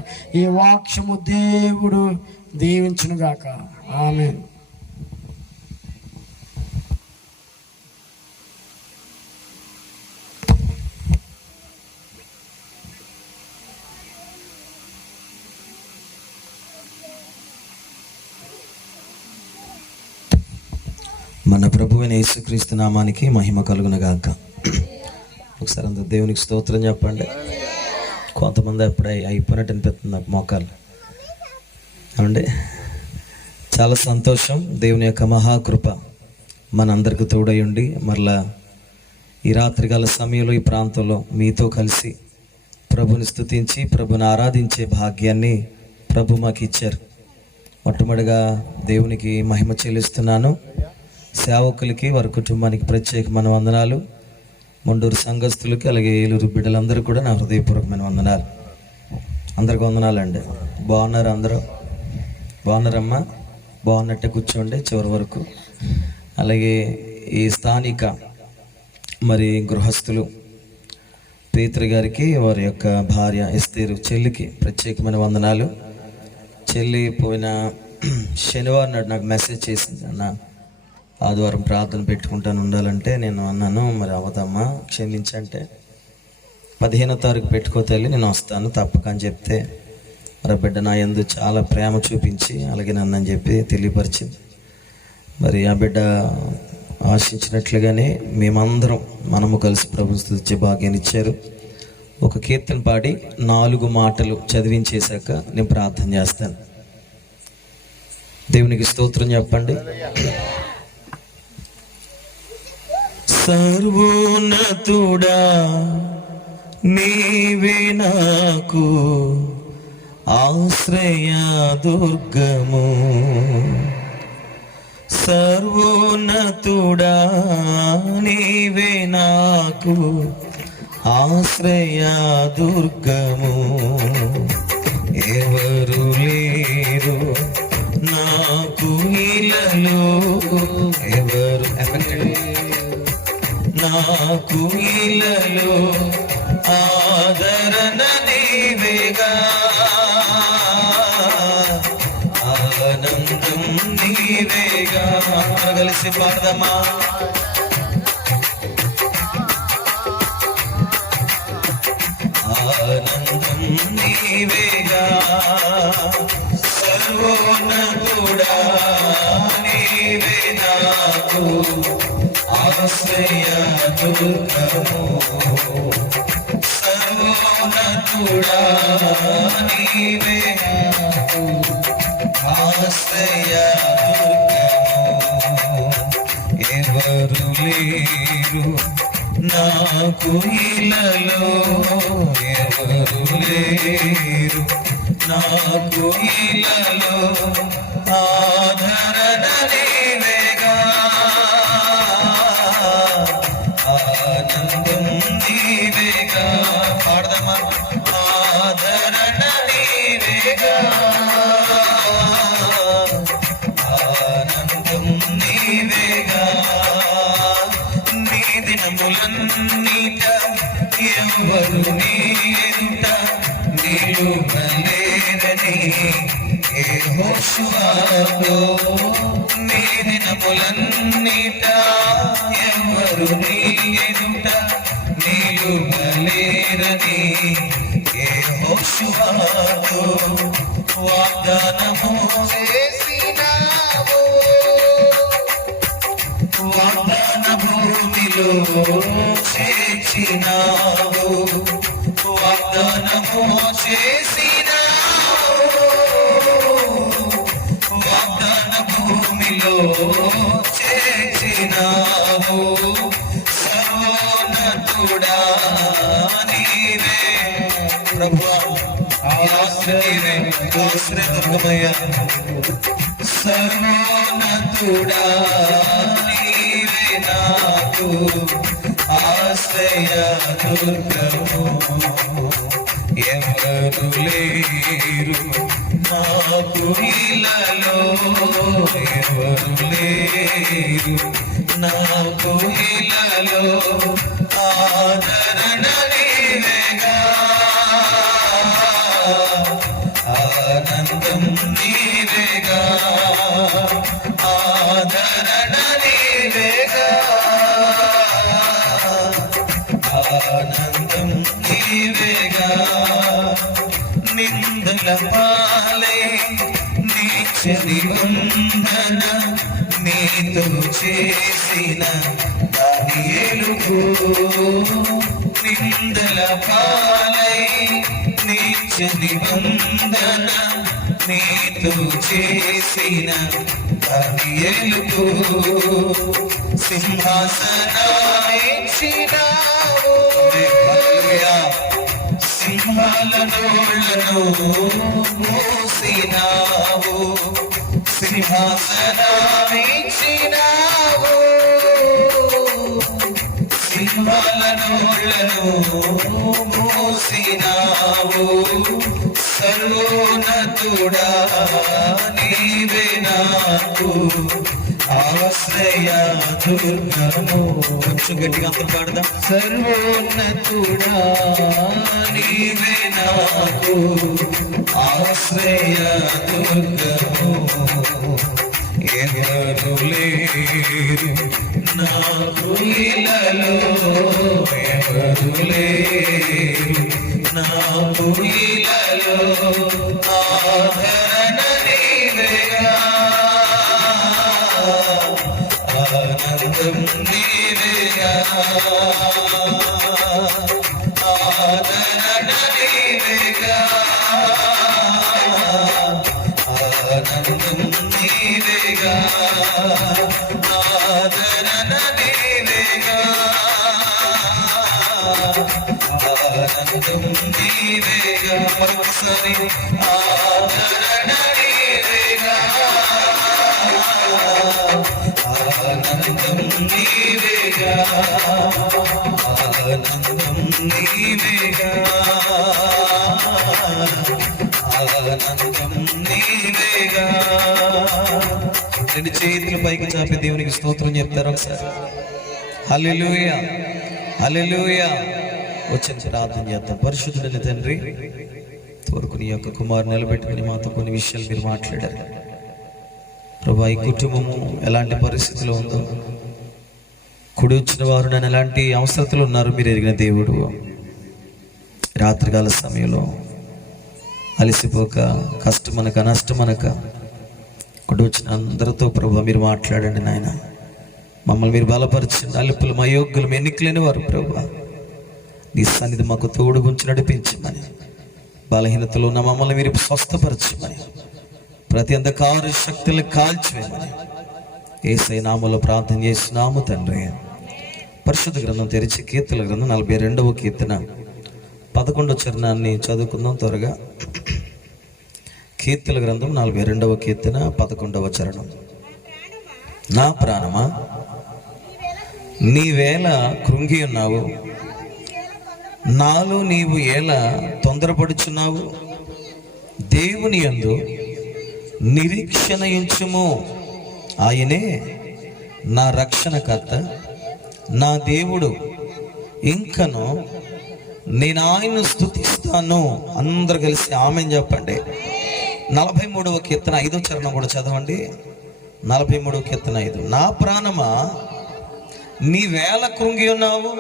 ఈ వాక్యము దేవుడు దీవించునుగాక. ఆమేన్. మన ప్రభువైన యేసుక్రీస్తు నామానికి మహిమ కలుగునగాక. ఒకసారి అంత దేవునికి స్తోత్రం చెప్పండి. కొంతమంది అప్పుడే అయిపోయినట్టు అనిపిస్తుంది నాకు మోకాలు. అవండి చాలా సంతోషం. దేవుని యొక్క మహాకృప మనందరికి తోడై ఉండి మరలా ఈ రాత్రికాల సమయంలో ఈ ప్రాంతంలో మీతో కలిసి ప్రభుని స్తుతించి ప్రభుని ఆరాధించే భాగ్యాన్ని ప్రభు మాకు ఇచ్చారు. మొట్టమొదటిగా దేవునికి మహిమ చెల్లిస్తున్నాను. సేవకులకి, వారి కుటుంబానికి ప్రత్యేకమైన వందనాలు. మొండూరు సంఘస్థులకి, అలాగే ఏలూరు బిడ్డలందరూ కూడా నా హృదయపూర్వకమైన వందనాలు. అందరికి వందనాలండి. బాగున్నారు అందరూ? బాగున్నారమ్మా? బాగున్నట్టే కూర్చోండి చివరి వరకు. అలాగే ఈ స్థానిక మరి గృహస్థులు పేతురు గారికి, వారి యొక్క భార్య ఎస్తేరు చెల్లికి ప్రత్యేకమైన వందనాలు. చెల్లి పోయిన శనివారం నాడు నాకు మెసేజ్ చేసింది, అన్న ఆదివారం ప్రార్థన పెట్టుకుంటాను ఉండాలంటే. నేను అన్నాను మరి అవదమ్మా క్షమించంటే, 15వ తారీఖు పెట్టుకోతేళ్ళి నేను వస్తాను తప్పక అని చెప్తే, మరి బిడ్డ నా యందు చాలా ప్రేమ చూపించి అలాగే నన్ను అని చెప్పి తెలియపరిచింది. మరి ఆ బిడ్డ ఆశించినట్లుగానే మేమందరం మనము కలిసి ప్రభుని స్తుతించే భాగ్యాన్ని ఇచ్చారు. ఒక కీర్తన పాడి 4 మాటలు చదివించేశాక నేను ప్రార్థన చేస్తాను. దేవునికి స్తోత్రం చెప్పండి. సర్వోన్నతుడా నీవే నాకు ఆశ్రయ దుర్గము, సర్వోన్నతుడా నీవే నాకు ఆశ్రయ దుర్గము. ఎవరు లేరు నాకు ఇలలో, ఎవరు నాకు ఇలలో ఆదరణ నీవేగా, ఆనందం నీవేగా. కలిసి పాడదమ్మా. ఆనందం నీవేగా, సర్వోన్నతుడా నీవే నాకు ఆశ్రయ దుర్గము, సర్వోన్నతుడా నీవే నాకు ఆశ్రయ దుర్గము. ఎవరు లేరు నాకు ఇలలో, ఎవరు లేరు నాకు ఇలలో ఆదరణ నీవేగా, ఆనందం నీవేగా. పాడదమ్మా. ఆదరణ నీవేగా, ఆనందం నీవేగా. నీ దినములన్నీట ఎవరు నీ ఎదుట నిలువలేరని యెహోషువతో, నీ దినములన్నీట ఎవరు నీ ఎదుట నిలువలేరని యెహోషువతో వాగ్దానము చేసినావు, వాగ్దాన భూమిలో చేర్చినావు, వాగ్దానము చేసినావు, వాగ్దాన భూమిలో చేర్చినావు. సర్వోన్నతుడా నీవే ప్రభువా, ఆశ్రయమే ఆశ్రయదుర్గమయ్య. సర్వోన్నతుడా నీవే నాకు ఆశ్రయ దుర్గము. ఎవరు లేరు నాకు ఇలలో, ఎవరు లేరు నాకు ఇలలో ఆదరణ నీవేగా, ఆనందం నీవేగా, ఆదరణ నీవేగా, ఆనందం నీవేగా. నిందల పాలై నీచ నిబంధన నీతో చేసిన దానియేలుకు, నిందల పాలై నీచ నిబంధన నీతో చేసిన దానియేలుకు సింహాసనాయిచ్చినావు, సింహాల నోళ్లను మూసినావు, సింహాసనాయిచ్చినావు, సింహాల నోళ్లను మూసినావు. సర్వోన్నతుడా నీవే నాకు ఆశ్రయ దుర్గము. కొంచెం గట్టిగా అంత పాడదాం. సర్వోన్నతుడా నీవే నాకు ఆశ్రయ దుర్గము. ఎవరు లేరు నాకు ఇలలో, ఎవరు లేరు నాకు ఇలలో ఆదరణ నీవేగా, ఆనందం నీవేగా, ఆదరణ నీవేగా, ఆనందం నీవేగా, ఆదరణ నీవేగా, ఆనందం నీవేగా, మరొకసారి ఆదరణ నీవేగా, ఆనందం నీవేగా, ఆనందం నీవేగా, ఆనందం నీవేగా. రెండు చేతులు పైకి చాపి దేవునికి స్తోత్రం చెప్తారు ఒకసారి. హల్లెలూయా, హల్లెలూయా. వచ్చి ప్రార్థన చేద్దాం. పరిశుద్ధుడైన తండ్రి, తోరుకు నీ యొక్క కుమారు నిలబెట్టుకుని మాతో కొన్ని విషయాలు మీరు మాట్లాడారు ప్రభా. ఈ కుటుంబము ఎలాంటి పరిస్థితిలో ఉందో, కుడి వచ్చిన వారు నన్ను ఎలాంటి అవసరతలు ఉన్నారు మీరు ఎరిగిన దేవుడు. రాత్రికాల సమయంలో అలసిపోక, కష్టమనక నష్టమనక కుడి వచ్చిన అందరితో ప్రభా మీరు మాట్లాడండి నాయన. మమ్మల్ని మీరు బలపరచండి. అల్పులు అయోగ్యులు ఎన్నికలేని వారు ప్రభా, నీ సన్నిధి మాకు తోడు గుంచి నడిపించమని, బలహీనతలో ఉన్న మమ్మల్ని మీరు స్వస్థపరచమని, ప్రతి అంధకార శక్తులను కాల్చివేయమని యేసయ్య నామములో ప్రార్థన చేస్తున్నాము తండ్రి. పరిశుద్ధ గ్రంథం తెరిచి కీర్తనల గ్రంథం 42వ కీర్తన 11వ చరణాన్ని చదువుకుందాం త్వరగా. కీర్తనల గ్రంథం 42వ కీర్తన 11వ చరణం. నా ప్రాణమా నీవేళ కృంగి ఉన్నావు, నాలో నీవు ఎలా తొందరపడుచున్నావు. దేవుని యందు నిరీక్షణ ఉంచుము, ఆయనే నా రక్షణకర్త, నా దేవుడు, ఇంకను నేను ఆయన్ను స్తుతిస్తాను. అందరు కలిసి ఆమేన్ చెప్పండి. 43వ కీర్తన 5వ చరణం కూడా చదవండి. 43వ కీర్తన 5. నా ప్రాణమా నీవేళ కృంగి ఉన్నావు,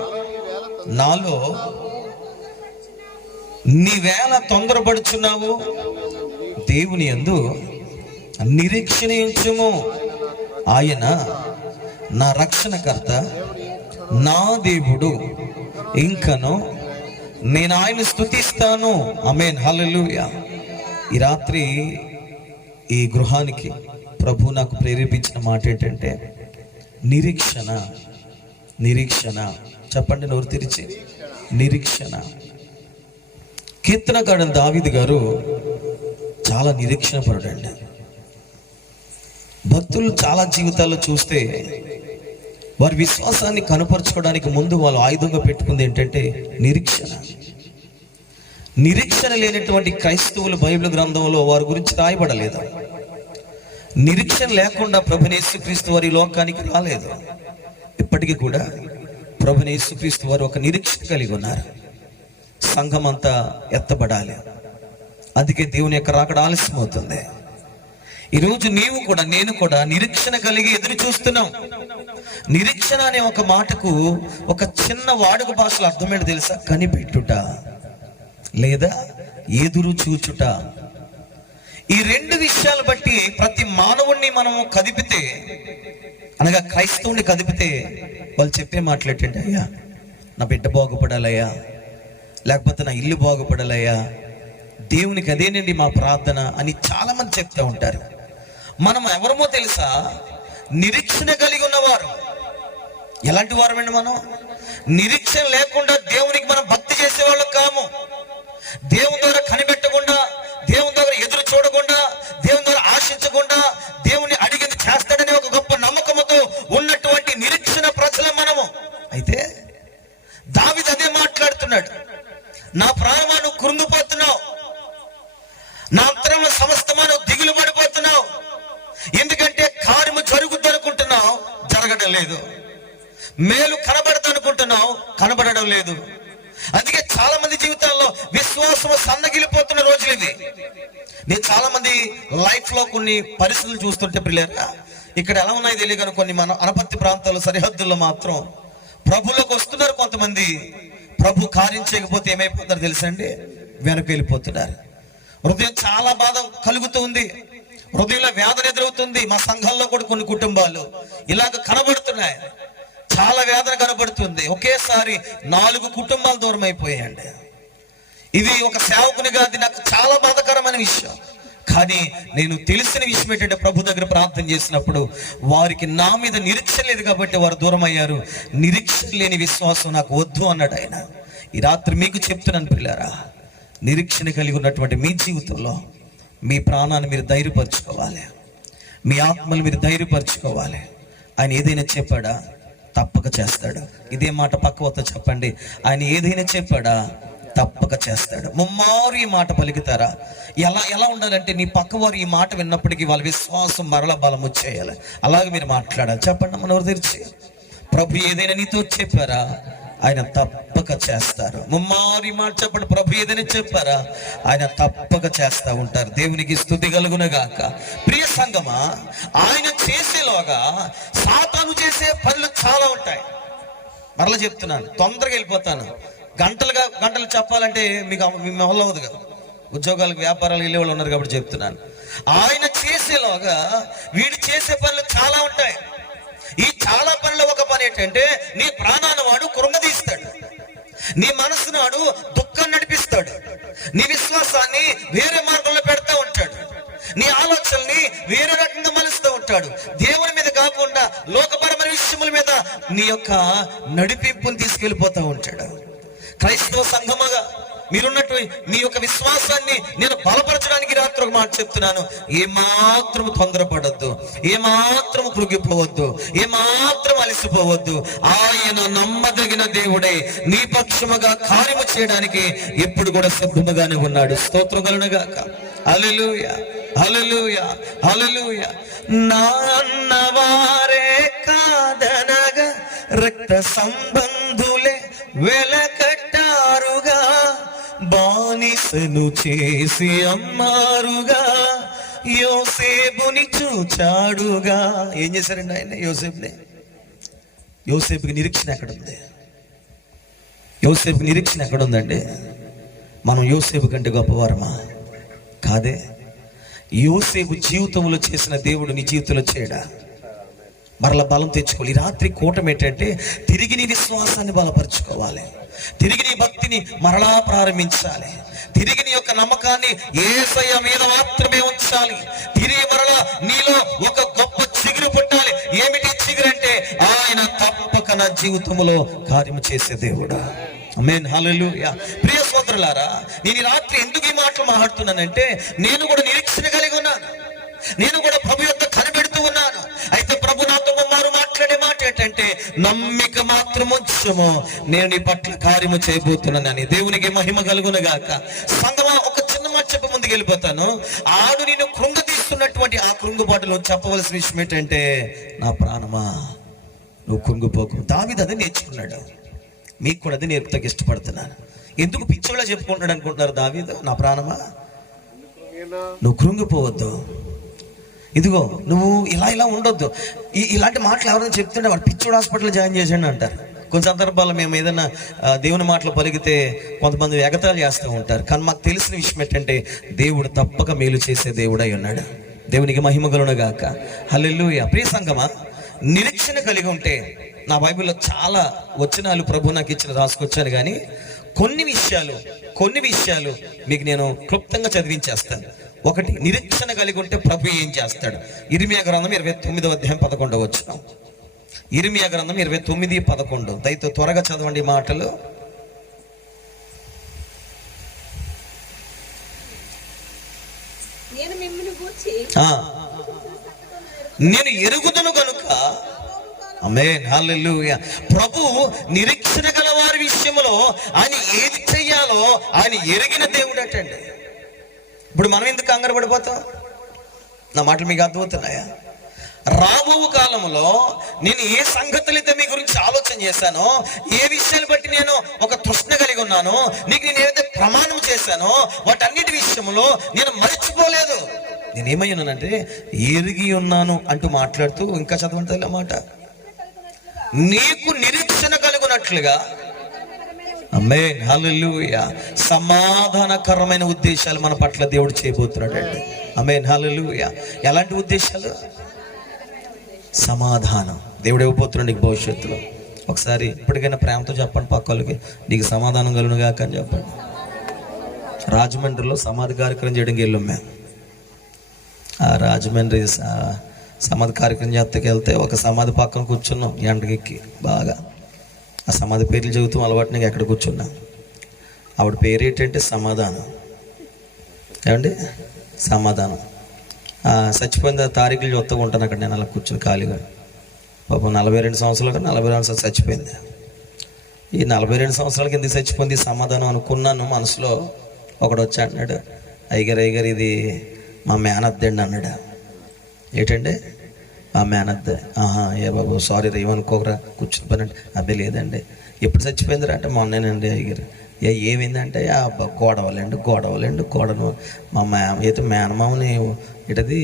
నాలో నీవేళ తొందరపడుచున్నావు. దేవుని యందు నిరీక్షణ ఉంచుము, ఆయన నా రక్షణకర్త, నా దేవుడు, ఇంకను నేను ఆయన స్తుతిస్తాను. ఆమేన్, హల్లెలూయా. ఈ రాత్రి ఈ గృహానికి ప్రభు నాకు ప్రేరేపించిన మాట ఏంటంటే నిరీక్షణ. నిరీక్షణ చెప్పండి నోరు తెరిచి. నిరీక్షణ. కీర్తనకారుడు దావీదు గారు చాలా నిరీక్షణ పరుడండి. భక్తులు చాలా జీవితాల్లో చూస్తే వారి విశ్వాసాన్ని కనపరచుకోవడానికి ముందు వాళ్ళు ఆయుధంగా పెట్టుకుంది ఏంటంటే నిరీక్షణ. నిరీక్షణ లేనటువంటి క్రైస్తవులు బైబిల్ గ్రంథంలో వారి గురించి రాయబడలేదు. నిరీక్షణ లేకుండా ప్రభువైన యేసుక్రీస్తు వారి లోకానికి రాలేదు. ఇప్పటికీ కూడా ప్రభువైన యేసుక్రీస్తు వారు ఒక నిరీక్షణ కలిగి ఉన్నారు. సంఘం అంతా ఎత్తబడాలి, అందుకే దేవుని యొక్క రాకడ ఆలస్యం అవుతుంది. ఈరోజు నీవు కూడా నేను కూడా నిరీక్షణ కలిగి ఎదురు చూస్తున్నాం. నిరీక్షణ అనే ఒక మాటకు ఒక చిన్న వాడుక భాషలో అర్థమేంటి తెలుసా? కనిపెట్టుట లేదా ఎదురు చూచుట. ఈ రెండు విషయాలు బట్టి ప్రతి మానవుణ్ణి మనము కదిపితే, అనగా క్రైస్తవుని కదిపితే వాళ్ళు చెప్పే మాట్లాడేటండి, అయ్యా నా బిడ్డ బాగుపడాలయ్యా, లేకపోతే నా ఇల్లు బాగుపడాలయ్యా, దేవునికి అదేనండి మా ప్రార్థన అని చాలా మంది చెప్తూ ఉంటారు. మనం ఎవరమో తెలుసా? నిరీక్షణ కలిగి ఉన్నవారు. ఎలాంటి వారమండి మనం? నిరీక్షణ లేకుండా దేవునికి మనం భక్తి చేసేవాళ్ళం కాము. దేవుని ద్వారా కనిపెట్టకుండా, దేవుని దగ్గర ఎదురు చూడకుండా, దేవుని ద్వారా ఆశించకుండా, దేవుని అడిగింది చేస్తాడనే ఒక గొప్ప నమ్మకంతో ఉన్నటువంటి నిరీక్షణ ప్రజలు మనము. అయితే దావీదు అదే మాట్లాడుతున్నాడు. నా ప్రాణమా నువ్వు కృంగిపోతున్నావు, నా అంతరంలో సమస్తమా నువ్వు దిగులు పడిపోతున్నావు. ఎందుకంటే కార్యము జరుగుద్దనుకుంటున్నావు, జరగడం లేదు. మేలు కనబడదనుకుంటున్నావు, కనబడడం లేదు. అందుకే చాలా మంది జీవితాల్లో విశ్వాసం సన్నగిలిపోతున్న రోజులు ఇవి. నేను చాలా మంది లైఫ్ లో కొన్ని పరిస్థితులు చూస్తుంటే పిల్లరా, ఇక్కడ ఎలా ఉన్నాయో తెలియదు, కొన్ని మన అనపత్తి ప్రాంతాలు సరిహద్దుల్లో మాత్రం ప్రభులోకి వస్తున్నారు. కొంతమంది ప్రభు కార్యం చేయకపోతే ఏమైపోతారు తెలుసండి? వెనక్కి వెళ్ళిపోతున్నారు. హృదయం చాలా బాధ కలుగుతుంది, హృదయంలో వేదన ఎదురవుతుంది. మా సంఘంలో కూడా కొన్ని కుటుంబాలు ఇలాగ కనబడుతున్నాయి. చాలా వేదన కనబడుతుంది. ఒకేసారి 4 కుటుంబాలు దూరం అయిపోయాయండి. ఇది ఒక సేవకునిగా అది నాకు చాలా బాధాకరమైన విషయం. కానీ నేను తెలిసిన విషయం ఏంటంటే ప్రభు దగ్గర ప్రార్థన చేసినప్పుడు వారికి నా మీద నిరీక్షణ లేదు కాబట్టి వారు దూరం అయ్యారు. నిరీక్షణ లేని విశ్వాసం నాకు వద్దు అన్నాడు ఆయన. ఈ రాత్రి మీకు చెప్తున్నాను పిల్లారా, నిరీక్షణ కలిగి ఉన్నటువంటి మీ జీవితంలో మీ ప్రాణాన్ని మీరు ధైర్యపరచుకోవాలి, మీ ఆత్మలు మీరు ధైర్యపరచుకోవాలి. ఆయన ఏదైనా చెప్పాడా తప్పక చేస్తాడు. ఇదే మాట పక్క వద్ద చెప్పండి, ఆయన ఏదైనా చెప్పాడా తప్పక చేస్తాడు. ముమ్మారు ఈ మాట పలుకుతారా? ఎలా ఉండాలంటే నీ పక్కవారు ఈ మాట విన్నప్పటికీ వాళ్ళ విశ్వాసం మరల బలం వచ్చేయాలి. అలాగే మీరు మాట్లాడాలి. చెప్పండి మనవరు తెరిచి, ప్రభు ఏదైనా నీతో చెప్పారా ఆయన తప్పక చేస్తారు. ముమ్మారు ఈ మాట చెప్పండి, ప్రభు ఏదైనా చెప్పారా ఆయన తప్పక చేస్తూ ఉంటారు. దేవునికి స్తుతి కలుగునగాక. ప్రియ సంగమా, ఆయన చేసేలోగా సాతాను చేసే పనులు చాలా ఉంటాయి. మరలా చెప్తున్నాను, తొందరగా వెళ్ళిపోతాను. గంటలు చెప్పాలంటే మీకు మీ వల్ల అవ్వదు కదా. ఉద్యోగాలకు వ్యాపారాలు వెళ్ళే వాళ్ళు ఉన్నారు కాబట్టి చెప్తున్నాను. ఆయన చేసేలోగా వీడు చేసే పనులు చాలా ఉంటాయి. ఈ చాలా పనులు ఒక పని ఏంటంటే నీ ప్రాణాన్ని వాడు కృంగదీస్తాడు, నీ మనసును వాడు దుఃఖం నడిపిస్తాడు, నీ విశ్వాసాన్ని వేరే మార్గంలో పెడతా ఉంటాడు, నీ ఆలోచనల్ని వేరే రకంగా మలుస్తూ ఉంటాడు. దేవుని మీద కాకుండా లోకపరమైన విషయముల మీద నీ యొక్క నడిపింపుని తీసుకెళ్ళిపోతూ ఉంటాడు. క్రైస్తవ సంఘముగా మీరున్నట్టు మీ యొక్క విశ్వాసాన్ని నేను బలపరచడానికి రాత్రి ఒక మాట చెప్తున్నాను. ఏమాత్రం తొందరపడద్దు, ఏమాత్రం కృంగిపోవద్దు, ఏమాత్రం అలసిపోవద్దు. ఆయన నమ్మదగిన దేవుడే నీ పక్షముగా కార్యము చేయడానికి ఎప్పుడు కూడా సిద్ధముగానే ఉన్నాడు. స్తోత్రం కలుగునుగాక. హల్లెలూయా, హల్లెలూయా, హల్లెలూయా. నా అన్నవారే కాదనగా రక్త సంబంధులే వెలకట్టారుగా, బానిసను చేసి అమ్మారుగా, యోసేపుని చూచాడుగా. ఏం చేశారండి ఆయన యోసేపుని? యోసేపుకి నిరీక్షణ ఎక్కడుంది? యోసేపుకి నిరీక్షణ ఎక్కడుందండి? మనం యోసేపు కంటే గొప్పవారమా? కాదే. యోసేపు జీవితంలో చేసిన దేవుడు నీ జీవితంలో చేయడా? మరలా బలం తెచ్చుకోవాలి. ఈ రాత్రి కూటమి ఏంటంటే తిరిగి నీ విశ్వాసాన్ని బలపరచుకోవాలి, తిరిగి నీ భక్తిని మరలా ప్రారంభించాలి, తిరిగి నీ యొక్క నమ్మకాన్ని యేసయ్య మీద మాత్రమే ఉంచాలి. తిరిగి మరలా నీలో ఒక గొప్ప చిగురు పుట్టాలి. ఏమిటి చిగురు అంటే ఆయన తప్పక నా జీవితంలో కార్యము చేసే దేవుడా. ఆమేన్, హల్లెలూయా. ప్రియ సోదరులారా, నేను ఈ రాత్రి ఎందుకు ఈ మాటలు మాట్లాడుతున్నానంటే నేను కూడా నిరీక్షణ కలిగి ఉన్నాను, నేను కూడా ప్రభు యొక్క కనిపెడుతూ ఉన్నాను. అయితే ప్రభు నాతో వారు మాట్లాడే మాట ఏంటంటే నమ్మిక మాత్రం ఉంచము, నేను నీ పట్ల కార్యము చేయబోతున్నానని. దేవునికి మహిమ కలుగునుగాక. సంగమా, ఒక చిన్న మాట చెప్పి ముందుకు వెళ్ళిపోతాను. ఆడు నేను కృంగతీస్తున్నటువంటి ఆ కృంగుబాటులో చెప్పవలసిన విషయం ఏంటంటే నా ప్రాణమా నువ్వు కృంగిపోకు. దావీదు అదే నేర్చుకున్నాడు, మీకు కూడా అదే నేర్పుతాకి ఇష్టపడుతున్నాను. ఎందుకు పిచ్చోళ్ళ చెప్పుకుంటున్నాడు అనుకుంటున్నారు దావీదు? నా ప్రాణమా నువ్వు కృంగిపోవద్దు, ఇదిగో నువ్వు ఇలా ఉండొద్దు. ఇలాంటి మాటలు ఎవరైనా చెప్తుంటే వాడు పిచ్చోడు హాస్పిటల్ జాయిన్ చేసాడు అంటారు. కొన్ని సందర్భాల్లో మేము ఏదైనా దేవుని మాటలు పలికితే కొంతమంది ఎగతాళి చేస్తూ ఉంటారు. కానీ మాకు తెలిసిన విషయం ఏంటంటే దేవుడు తప్పక మేలు చేసే దేవుడై ఉన్నాడు. దేవునికి మహిమ కలుగునుగాక. హల్లెలూయా. ప్రియ సంగమా, నిరీక్షణ కలిగి ఉంటే నా బైబిల్లో చాలా వచనాలు ప్రభు నాకు ఇచ్చిన రాసుకొచ్చాను, కానీ కొన్ని విషయాలు మీకు నేను క్లుప్తంగా చదివించేస్తాను. ఒకటి, నిరీక్షణ కలిగి ఉంటే ప్రభు ఏం చేస్తాడు? ఇర్మియా గ్రంథం 29వ అధ్యాయం 11వ వచనం. ఇర్మియా గ్రంథం 29:11. దయతో త్వరగా చదవండి మాటలు. నేను ఎరుగుదును కనుక. ఆమేన్, హల్లెలూయా. ప్రభు నిరీక్షణ గల వారి విషయంలో ఆయన ఏది చెయ్యాలో ఆయన ఎరిగిన దేవుడు అటండి. ఇప్పుడు మనం ఎందుకు కంగారు పడిపోతాం? నా మాటలు మీకు అర్థమవుతున్నాయా? రాబో కాలంలో నేను ఏ సంగతులైతే మీ గురించి ఆలోచన చేశానో, ఏ విషయాన్ని బట్టి నేను ఒక తృష్ణ కలిగి ఉన్నానో, నీకు నేను ఏదైతే ప్రమాణం చేశానో వాటన్నిటి విషయంలో నేను మర్చిపోలేదు. నేనేమై ఉన్నానంటే ఎరిగి ఉన్నాను అంటూ మాట్లాడుతూ ఇంకా చదవండి మాట. నీకు నిరీక్షణ కలుగునట్లుగా. ఆమేన్, హల్లెలూయా. సమాధానకరమైన ఉద్దేశాలు మన పట్ల దేవుడు చేయబోతున్నాడు అండి. ఆమేన్, హల్లెలూయా. ఎలాంటి ఉద్దేశాలు? సమాధానం దేవుడు ఇవ్వబోతున్నాడు నీకు భవిష్యత్తులో. ఒకసారి ఇప్పటికైనా ప్రేమతో చెప్పండి పక్కలకి, నీకు సమాధానం కలుగునుగాక అని చెప్పండి. రాజమండ్రిలో సమాధి కార్యక్రమం చేయడానికి వెళ్ళాం మేము. ఆ రాజమండ్రి సమాధి కార్యక్రమం చేస్తకి వెళ్తే ఒక సమాధి పక్కన కూర్చున్నాం ఎండకెక్కి బాగా. ఆ సమాధి పేర్లు చెబుతాం అలవాటు నాకు ఎక్కడ కూర్చున్నా. ఆవిడ పేరు ఏంటంటే సమాధానం. ఏమండి సమాధానం. చచ్చిపోయిన తారీఖులు చూస్తూ ఉంటాను అక్కడ నేను అలా కూర్చుని ఖాళీగా. పాపం 42 సంవత్సరాలు 42 సంవత్సరాలు చచ్చిపోయింది. ఈ 42 సంవత్సరాలకి ఎందుకు చచ్చిపోయింది సమాధానం అనుకున్నాను మనసులో. ఒకడు వచ్చి అన్నాడు, అయ్యగారు ఇది మా మేనద్దండి అన్నాడు. ఏంటండి మా మేనద్ద? ఏ బాబు సారీ ఏమనుకోకరా కూర్చుని పని అంటే, అబ్బే లేదండి. ఎప్పుడు చచ్చిపోయిందిరా అంటే మొన్నేనండి అయ్యగారు. ఏమైందంటే గొడవలండి గోడను మా అయితే మేనమామని ఇటది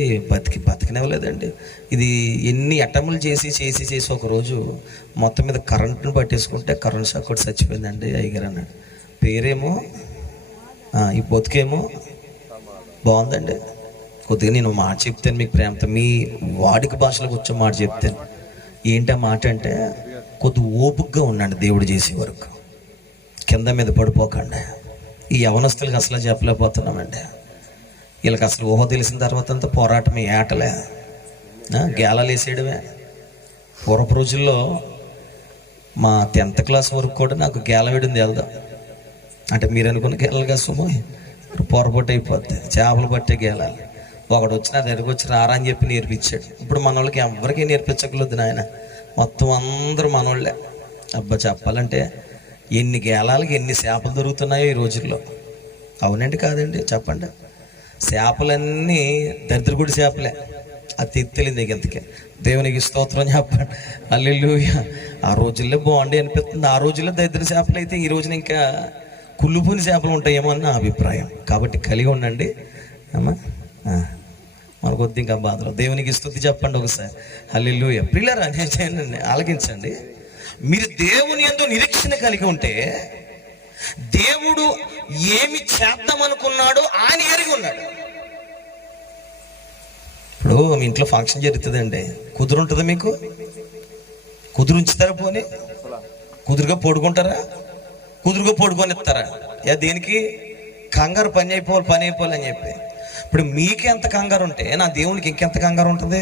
బతికినవ్వలేదండి. ఇది ఎన్ని అటములు చేసి ఒకరోజు మొత్తం మీద కరెంటును పట్టేసుకుంటే కరెంట్ షాక్ కొట్టి చచ్చిపోయిందండి అయ్యగారు అన్నాడు. పేరేమో ఈ బతుకేమో బాగుందండి. కొద్దిగా నేను మాట చెప్తాను మీకు ప్రేమతో, మీ వాడిక భాషలో కూర్చొని మాట చెప్తాను. ఏంటి ఆ మాట అంటే, కొద్ది ఓపికగా ఉండండి దేవుడు చేసే వరకు, కింద మీద పడిపోకండి. ఈ యవనస్తులకి అసలు చెప్పలేకపోతున్నామండి. వీళ్ళకి అసలు ఊహ తెలిసిన తర్వాత అంతా పోరాటమే, ఏటలే, గేలాలు వేసేయడమే. పూర్వపు రోజుల్లో మా 10th క్లాస్ వరకు కూడా నాకు గేల వేడింది వెళ్దాం అంటే మీరు అనుకున్న గేలలుగా సుమో పొరపాటు అయిపోద్ది. చేపలు పట్టే గేలాలు. ఒకడు వచ్చి నా దగ్గరకు వచ్చి రారా అని చెప్పి నేర్పించాడు. ఇప్పుడు మన వాళ్ళకి ఎవరికీ నేర్పించకలేదు నాయన, మొత్తం అందరూ మనోళ్ళే. అబ్బా చెప్పాలంటే ఎన్ని గేలాలకి ఎన్ని చేపలు దొరుకుతున్నాయో ఈ రోజుల్లో. అవునండి కాదండి చెప్పండి. చేపలన్నీ దరిద్రగుడి చేపలే. అది తెలియదు ఇంతకే. దేవునికి స్తోత్రం చెప్పండి. హల్లెలూయా. ఆ రోజుల్లో బాగుండి అనిపిస్తుంది. ఆ రోజుల్లో దరిద్ర చేపలు అయితే ఈ రోజున ఇంకా కుళ్ళుపోని చేపలు ఉంటాయేమో అని నా అభిప్రాయం. కాబట్టి కలిగి ఉండండి అమ్మా. మనకు వద్దు ఇంకా బాధలు. దేవునికి స్తుతి చెప్పండి ఒకసారి. హల్లెలూయా. ప్రియులారా ఆలకించండి. మీరు దేవుని యందు నిరీక్షణ కలిగి ఉంటే దేవుడు ఏమి చేద్దాం అనుకున్నాడో ఆయన ఎరిగి ఉన్నాడు. ఇప్పుడు మీ ఇంట్లో ఫంక్షన్ జరుగుతుందండి, కుదురుంటుందా మీకు? కుదురుంచుతారా? పోనీ కుదురుగా పడుకుంటారా? కుదురుగా పడుకొనిస్తారా? దేనికి? కంగారు పని అయిపోవాలి అని చెప్పి. ఇప్పుడు మీకే ఎంత కంగారు ఉంటే నా దేవునికి ఇంకెంత కంగారు ఉంటుంది.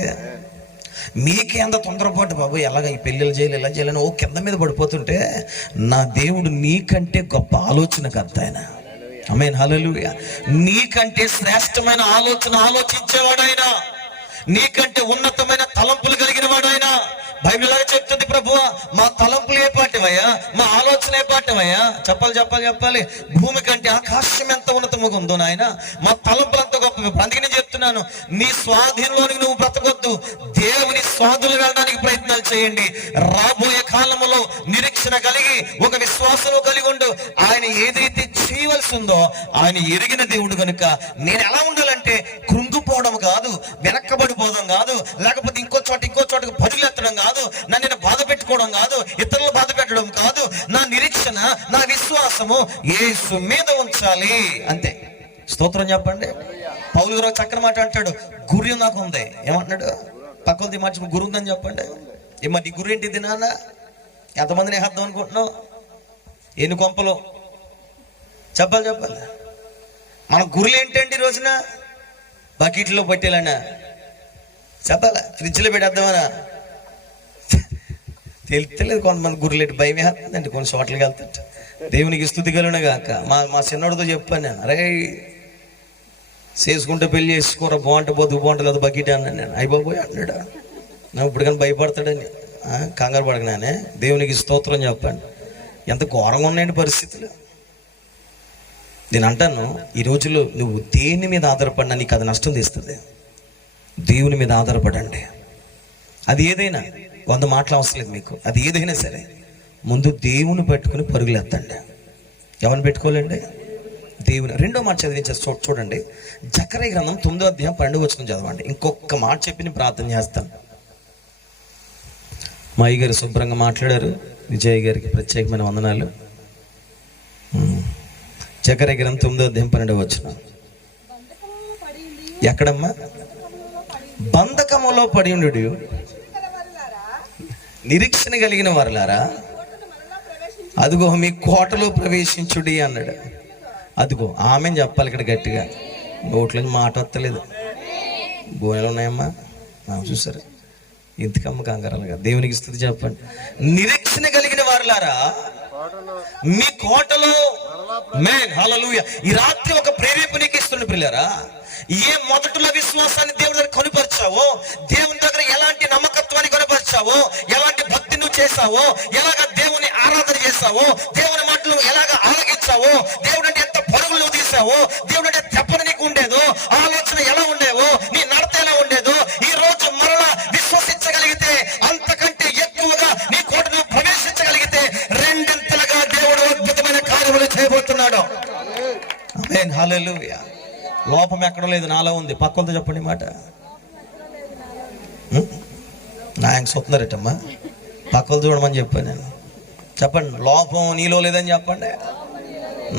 మీకే ఎంత తొందరపాటు, బాబు ఎలాగ ఈ పెళ్ళిళ్ళు చేయాలి ఇలా చేయాలని కింద మీద పడిపోతుంటే నా దేవుడు నీకంటే గొప్ప ఆలోచన కర్త ఆయన. ఆమేన్. హల్లెలూయా. నీకంటే శ్రేష్టమైన ఆలోచించేవాడు ఆయన. నీకంటే ఉన్నతమైన తలంపులు కలిగిన వాడు ఆయన. బైబిల్ లాగా చెప్తుంది, ప్రభువా మా తలంపులు ఏ పాటివయ్యా, మా ఆలోచన ఏ పాటివయ్యా? చెప్పాలి. భూమి కంటే ఆకాశం ఎంత ఉన్నతముగా ఉందో నాయన, మా తలంపులు అంత గొప్ప. అందుకే నేను చెప్తున్నాను, నీ స్వాధీనంలోనికి నువ్వు బ్రతకొద్దు, దేవుని స్వాధీనం వెళ్ళడానికి ప్రయత్నాలు చేయండి. రాబోయే కాలంలో నిరీక్షణ కలిగి ఒక విశ్వాసం కలిగి ఉండు. ఆయన ఏదైతే చేయవలసి ఉందో ఆయన ఎరిగిన దేవుడు కనుక నేను ఎలా ఉండాలంటే కృంగిపోవడం కాదు, వెనక్కబడిపోవడం కాదు, లేకపోతే ఇంకో చోటకు పరుగులెత్తడం కాదు, నన్ను బాధ పెట్టుకోవడం కాదు, ఇతరులు బాధ పెట్టడం కాదు. నా నిరీక్షణ, నా విశ్వాసము యేసు మీద ఉంచాలి అంతే. స్తోత్రం చెప్పండి. పౌలు గారు చక్కని మాట అంటాడు, గురి నాకు ఉంది. ఏమంటున్నాడు? పక్కది మార్చి గురి ఉందని చెప్పండి. నీ గురి ఏంటిది నాన్న? ఎంతమందిని హద్దాం అనుకుంటున్నావు? ఎన్ని కొంపలు? చెప్పాలి. మన గురులు ఏంటండి ఈ రోజున? బకెట్లో పట్టేలానా? చెప్పాలా? ఫ్రిడ్జ్లో పెట్టేద్దామనా? తెలియలేదు. కొంతమంది గురులేటి భయం వేస్తుందండి కొన్ని చోట్లకి వెళ్తుంటే. దేవునికి స్తుతి కలుగునుగాక. మా చిన్నోడితో చెప్పాను నేను, అరే చేసుకుంటే పెళ్లి చేసుకోరా, బతుకు బాగుంటుంది అది బకెట్ అన్నాను నేను. అయిపోయి అన్నాడు. నా ఇప్పుడు కానీ భయపడతాడని కంగారు పడకనానే. దేవునికి స్తోత్రం చెప్పండి. ఎంత ఘోరంగా ఉన్నాయండి పరిస్థితులు. నేను అంటాను, ఈ రోజుల్లో నువ్వు దేని మీద ఆధారపడినా నీకు అది నష్టం తీస్తుంది. దేవుని మీద ఆధారపడండి. అది ఏదైనా 100 మాటలు అవసరం లేదు మీకు. అది ఏదైనా సరే ముందు దేవుని పెట్టుకుని పరుగులు ఎత్తండి. ఎవరిని పెట్టుకోవాలండి? దేవుని. 2వ మాట చదివించే చూడండి. జకర్యా గ్రంథం 9వ అధ్యాయం 12వ వచనం చదవండి. ఇంకొక మాట చెప్పి నేను ప్రార్థన చేస్తాను. మా అయ్య గారు శుభ్రంగా మాట్లాడారు. విజయ్ గారికి ప్రత్యేకమైన వందనాలు. జకర్యా గ్రంథం 9వ అధ్యాయం 12వ వచనం. ఎక్కడమ్మా? బంధకములో పడి ఉండు నిరీక్షణ కలిగిన వారులారా, అదిగో మీ కోటలో ప్రవేశించుడి అన్నాడు. అదిగో ఆమె చెప్పాలి ఇక్కడ గట్టిగా, నోట్లని మాట వస్తలేదు. బోనెలు ఉన్నాయమ్మా చూసారు, ఇంతకమ్మ కంగారాలుగా దేవునికి స్తుతి చెప్పండి. నిరీక్షణ కలిగిన వారులారా మీ కోటలో హల్లెలూయా. ఈ రాత్రి ఒక ప్రేరేపణకి ఇస్తుంది పిల్లరా. ఏ మొదటిలో విశ్వాసాన్ని దేవుని దగ్గర కనుపరిచావో, దేవుని దగ్గర ఎలాంటి నమ్మకత్వాన్ని కనుపరిచావో, ఎలాంటి భక్తి నువ్వు చేసావో, ఎలాగ దేవుని ఆరాధన చేసావో, దేవుని మాటలు ఎలాగ ఆలకించావో, దేవుడు అంటే ఎంత పరుగులు నువ్వు తీసావో, దేవుడు అంటే తెప్పన నీకు ఉండేదో, ఆలోచన ఎలా ఉండేవో, నీ నడత ఎలా ఉండేదో, ఈ రోజు మరలా విశ్వసించగలిగితే, అంతకంటే ఎక్కువగా నీ కోటను ప్రవేశించగలిగితే రెండింతలుగా దేవుడు అద్భుతమైన కార్యములు చేయబోతున్నాడు. ఆమేన్ హల్లెలూయా. లోపం ఎక్కడ లేదు, నాలో ఉంది. పక్కలతో చెప్పండి మాట. నా ఆయన చూస్తున్నారటమ్మా, పక్కలు చూడమని చెప్పాను నేను. చెప్పండి, లోపం నీలో లేదని చెప్పండి.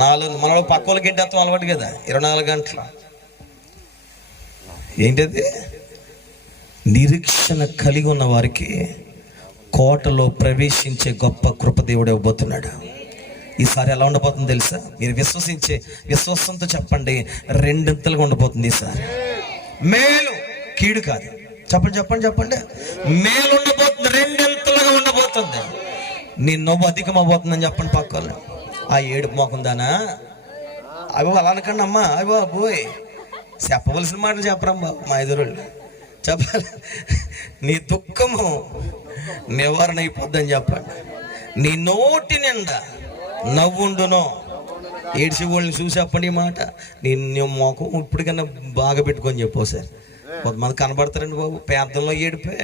నాలో మనలో పక్కలకి గెడ్డత్వం అలవాటు కదా, 24 గంటలు. ఏంటది? నిరీక్షణ కలిగి ఉన్న వారికి కోటలో ప్రవేశించే గొప్ప కృప దేవుడు ఇవ్వబోతున్నాడు. ఈసారి ఎలా ఉండబోతుంది తెలుసా? మీరు విశ్వాసంతో చెప్పండి, రెండింతలుగా ఉండబోతుంది ఈసారి. మేలు, కీడు కాదు. చెప్పండి చెప్పండి చెప్పండి. మేలు ఉండబోతుంది, రెండింతలుగా ఉండబోతుంది. నీ నవ్వు అధికం అవ్వబోతుందని చెప్పండి పక్కన. ఆ ఏడుపు మోకుందానా అవి అలా అనకండి అమ్మా. అవి బాబోయ్, చెప్పవలసిన మాటలు చెప్పరమ్మా మా ఎదురుళ్ళు. చెప్పాలి, నీ దుఃఖము నివారణ అయిపోద్దని చెప్పండి. నీ నోటి నిండా నవ్వుండునో. ఏడ్చి వాళ్ళని చూసి చెప్పండి ఈ మాట. నేను మొఖం ఇప్పటికన్నా బాగా పెట్టుకొని చెప్పోసారి. కొంతమంది కనబడతారండి బాబు, పేదల్లో ఏడిపే,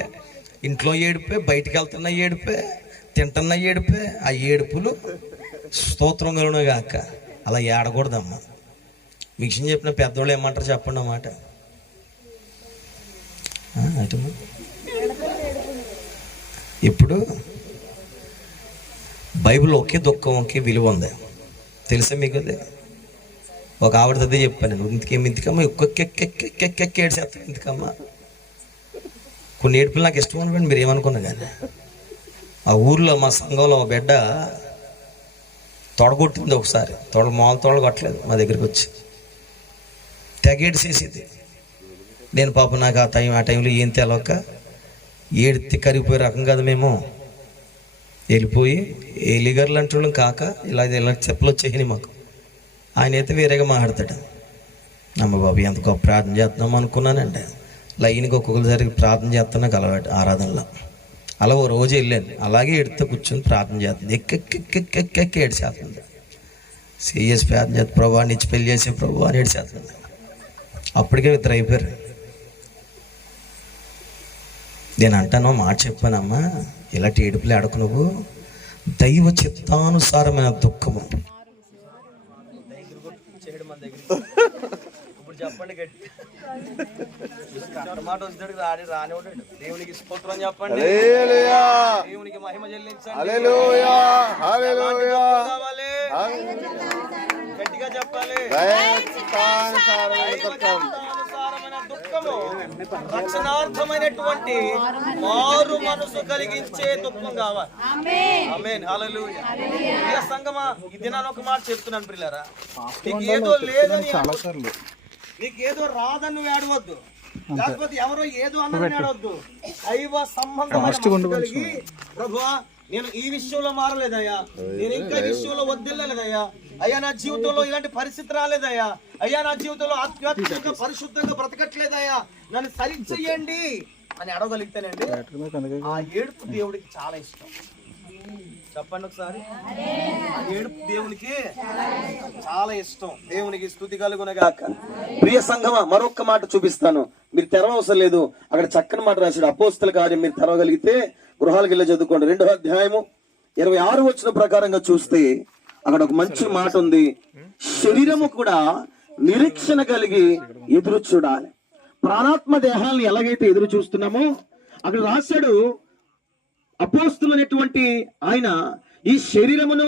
ఇంట్లో ఏడిపే, బయటికి వెళ్తున్నా ఏడిపే, తింటున్నా ఏడిపే. ఆ ఏడుపులు స్తోత్రం కలుగును గాక. అలా ఏడకూడదమ్మా. విషయం చెప్పిన పెద్దోళ్ళు ఏమంటారు చెప్పండి అన్నమాట. ఇప్పుడు బైబిల్ ఒకే దుఃఖం ఒకే విలువ ఉంది తెలుసా మీకు? అదే ఒక ఆవిడ అదే చెప్పాను నేను. ఇంతకమ్మా ఒక్కొక్క ఏడ్చేస్తాను ఇంతకమ్మా. కొన్ని ఏడుపులు నాకు ఇష్టం అనుకోండి, మీరు ఏమనుకున్నా కానీ. ఆ ఊర్లో మా సంఘంలో ఒక బిడ్డ తొడగొట్టింది ఒకసారి. తొడ కొట్టలేదు, మా దగ్గరికి వచ్చి తెగేడ్చేసేది. నేను పాపం నాకు ఆ టైంలో ఏం తెలవక ఏడితే కరిగిపోయే రకం కదా మేము. వెళ్ళిపోయి ఎలిగర్లు అంటున్నాం కాక ఇలా చెప్పులు వచ్చేయని మాకు. ఆయన అయితే వేరేగా మాట్లాడతాడు. అమ్మ బాబు ఎంత గొప్ప ప్రార్థన చేస్తున్నాం అనుకున్నానండి. లైన్కి ఒక్కొక్కసారి ప్రార్థన చేస్తాను నాకు అలవాటు ఆరాధనలో. అలా ఓ రోజు వెళ్ళాను, అలాగే ఎడితే కూర్చొని ప్రార్థన చేస్తుంది. ఎక్కెక్కెక్కెక్కెక్కి ఏడ్చేస్తుంది. సీరియస్ ప్రార్థన చేస్తుంది, ప్రభు నిచ్చి పెళ్లి చేసే ప్రభు అని ఏడ్చేస్తుంది. అప్పటికే ఇద్దరు అయిపోయారు. నేను అంటాను మాట చెప్పానమ్మా, ఇలాంటి ఏడుపులే అడకు నువ్వు. దైవ చిత్తానుసారమైన దుఃఖము. ఇప్పుడు చెప్పండి గట్టి మాట వచ్చాడు రానివాడు. దేవునికి స్తోత్రం చెప్పండి, దేవునికి మహిమ చెల్లించండి. గట్టిగా చెప్పాలి. దుఃఖము రక్షణార్థమైనటువంటి మారు మనసు కలిగించే దుఃఖం కావాలి. ఆమేన్ హల్లెలూయా. ప్రియ సంగమా, ఈ దినాన్ని ఒక మాట చెప్తున్నాను ప్రియులారా. నీకు ఏదో లేదని, నీకు ఏదో రాదని నువ్వు ఏడవద్దు, లేకపోతే ఎవరో ఏదో అన్నదని ఏడవద్దు. దైవ సంబంధం కలిగి, ప్రభువా నేను ఈ విషయంలో మారలేదయ్యా, నేను ఇంకా ఈ విషయంలో వదిలేదయ్యా, అయ్యా నా జీవితంలో ఇలాంటి పరిస్థితి రాలేదయ్యా, అయ్యా నా జీవితంలో ఆధ్యాత్మికంగా పరిశుద్ధంగా బ్రతకట్లేదయ్యా, నన్ను సరిచేయండి అని అడగగలిగితేనండి ఆ ఏడుపు దేవుడికి చాలా ఇష్టం. చెప్పండి ఒకసారి. ఆ ఏడుపు దేవునికి చాలా ఇష్టం. దేవునికి స్తుతి కలుగునగాక. ప్రియ సంఘమా, మరొక్క మాట చూపిస్తాను, మీరు తెరవవసరం లేదు. అక్కడ చక్కని మాట రాశాడు. అపోస్తల కార్యం మీరు తెరవగలిగితే గృహాలకు వెళ్ళి చదువుకోండి. 2వ అధ్యాయము 26వ వచనం ప్రకారంగా చూస్తే అక్కడ ఒక మంచి మాట ఉంది. శరీరము కూడా నిరీక్షణ కలిగి ఎదురు చూడాలి. ప్రాణాత్మ దేహాలను ఎలాగైతే ఎదురు చూస్తున్నామో అక్కడ రాశాడు. అపోస్తులైనటువంటి ఆయన ఈ శరీరమును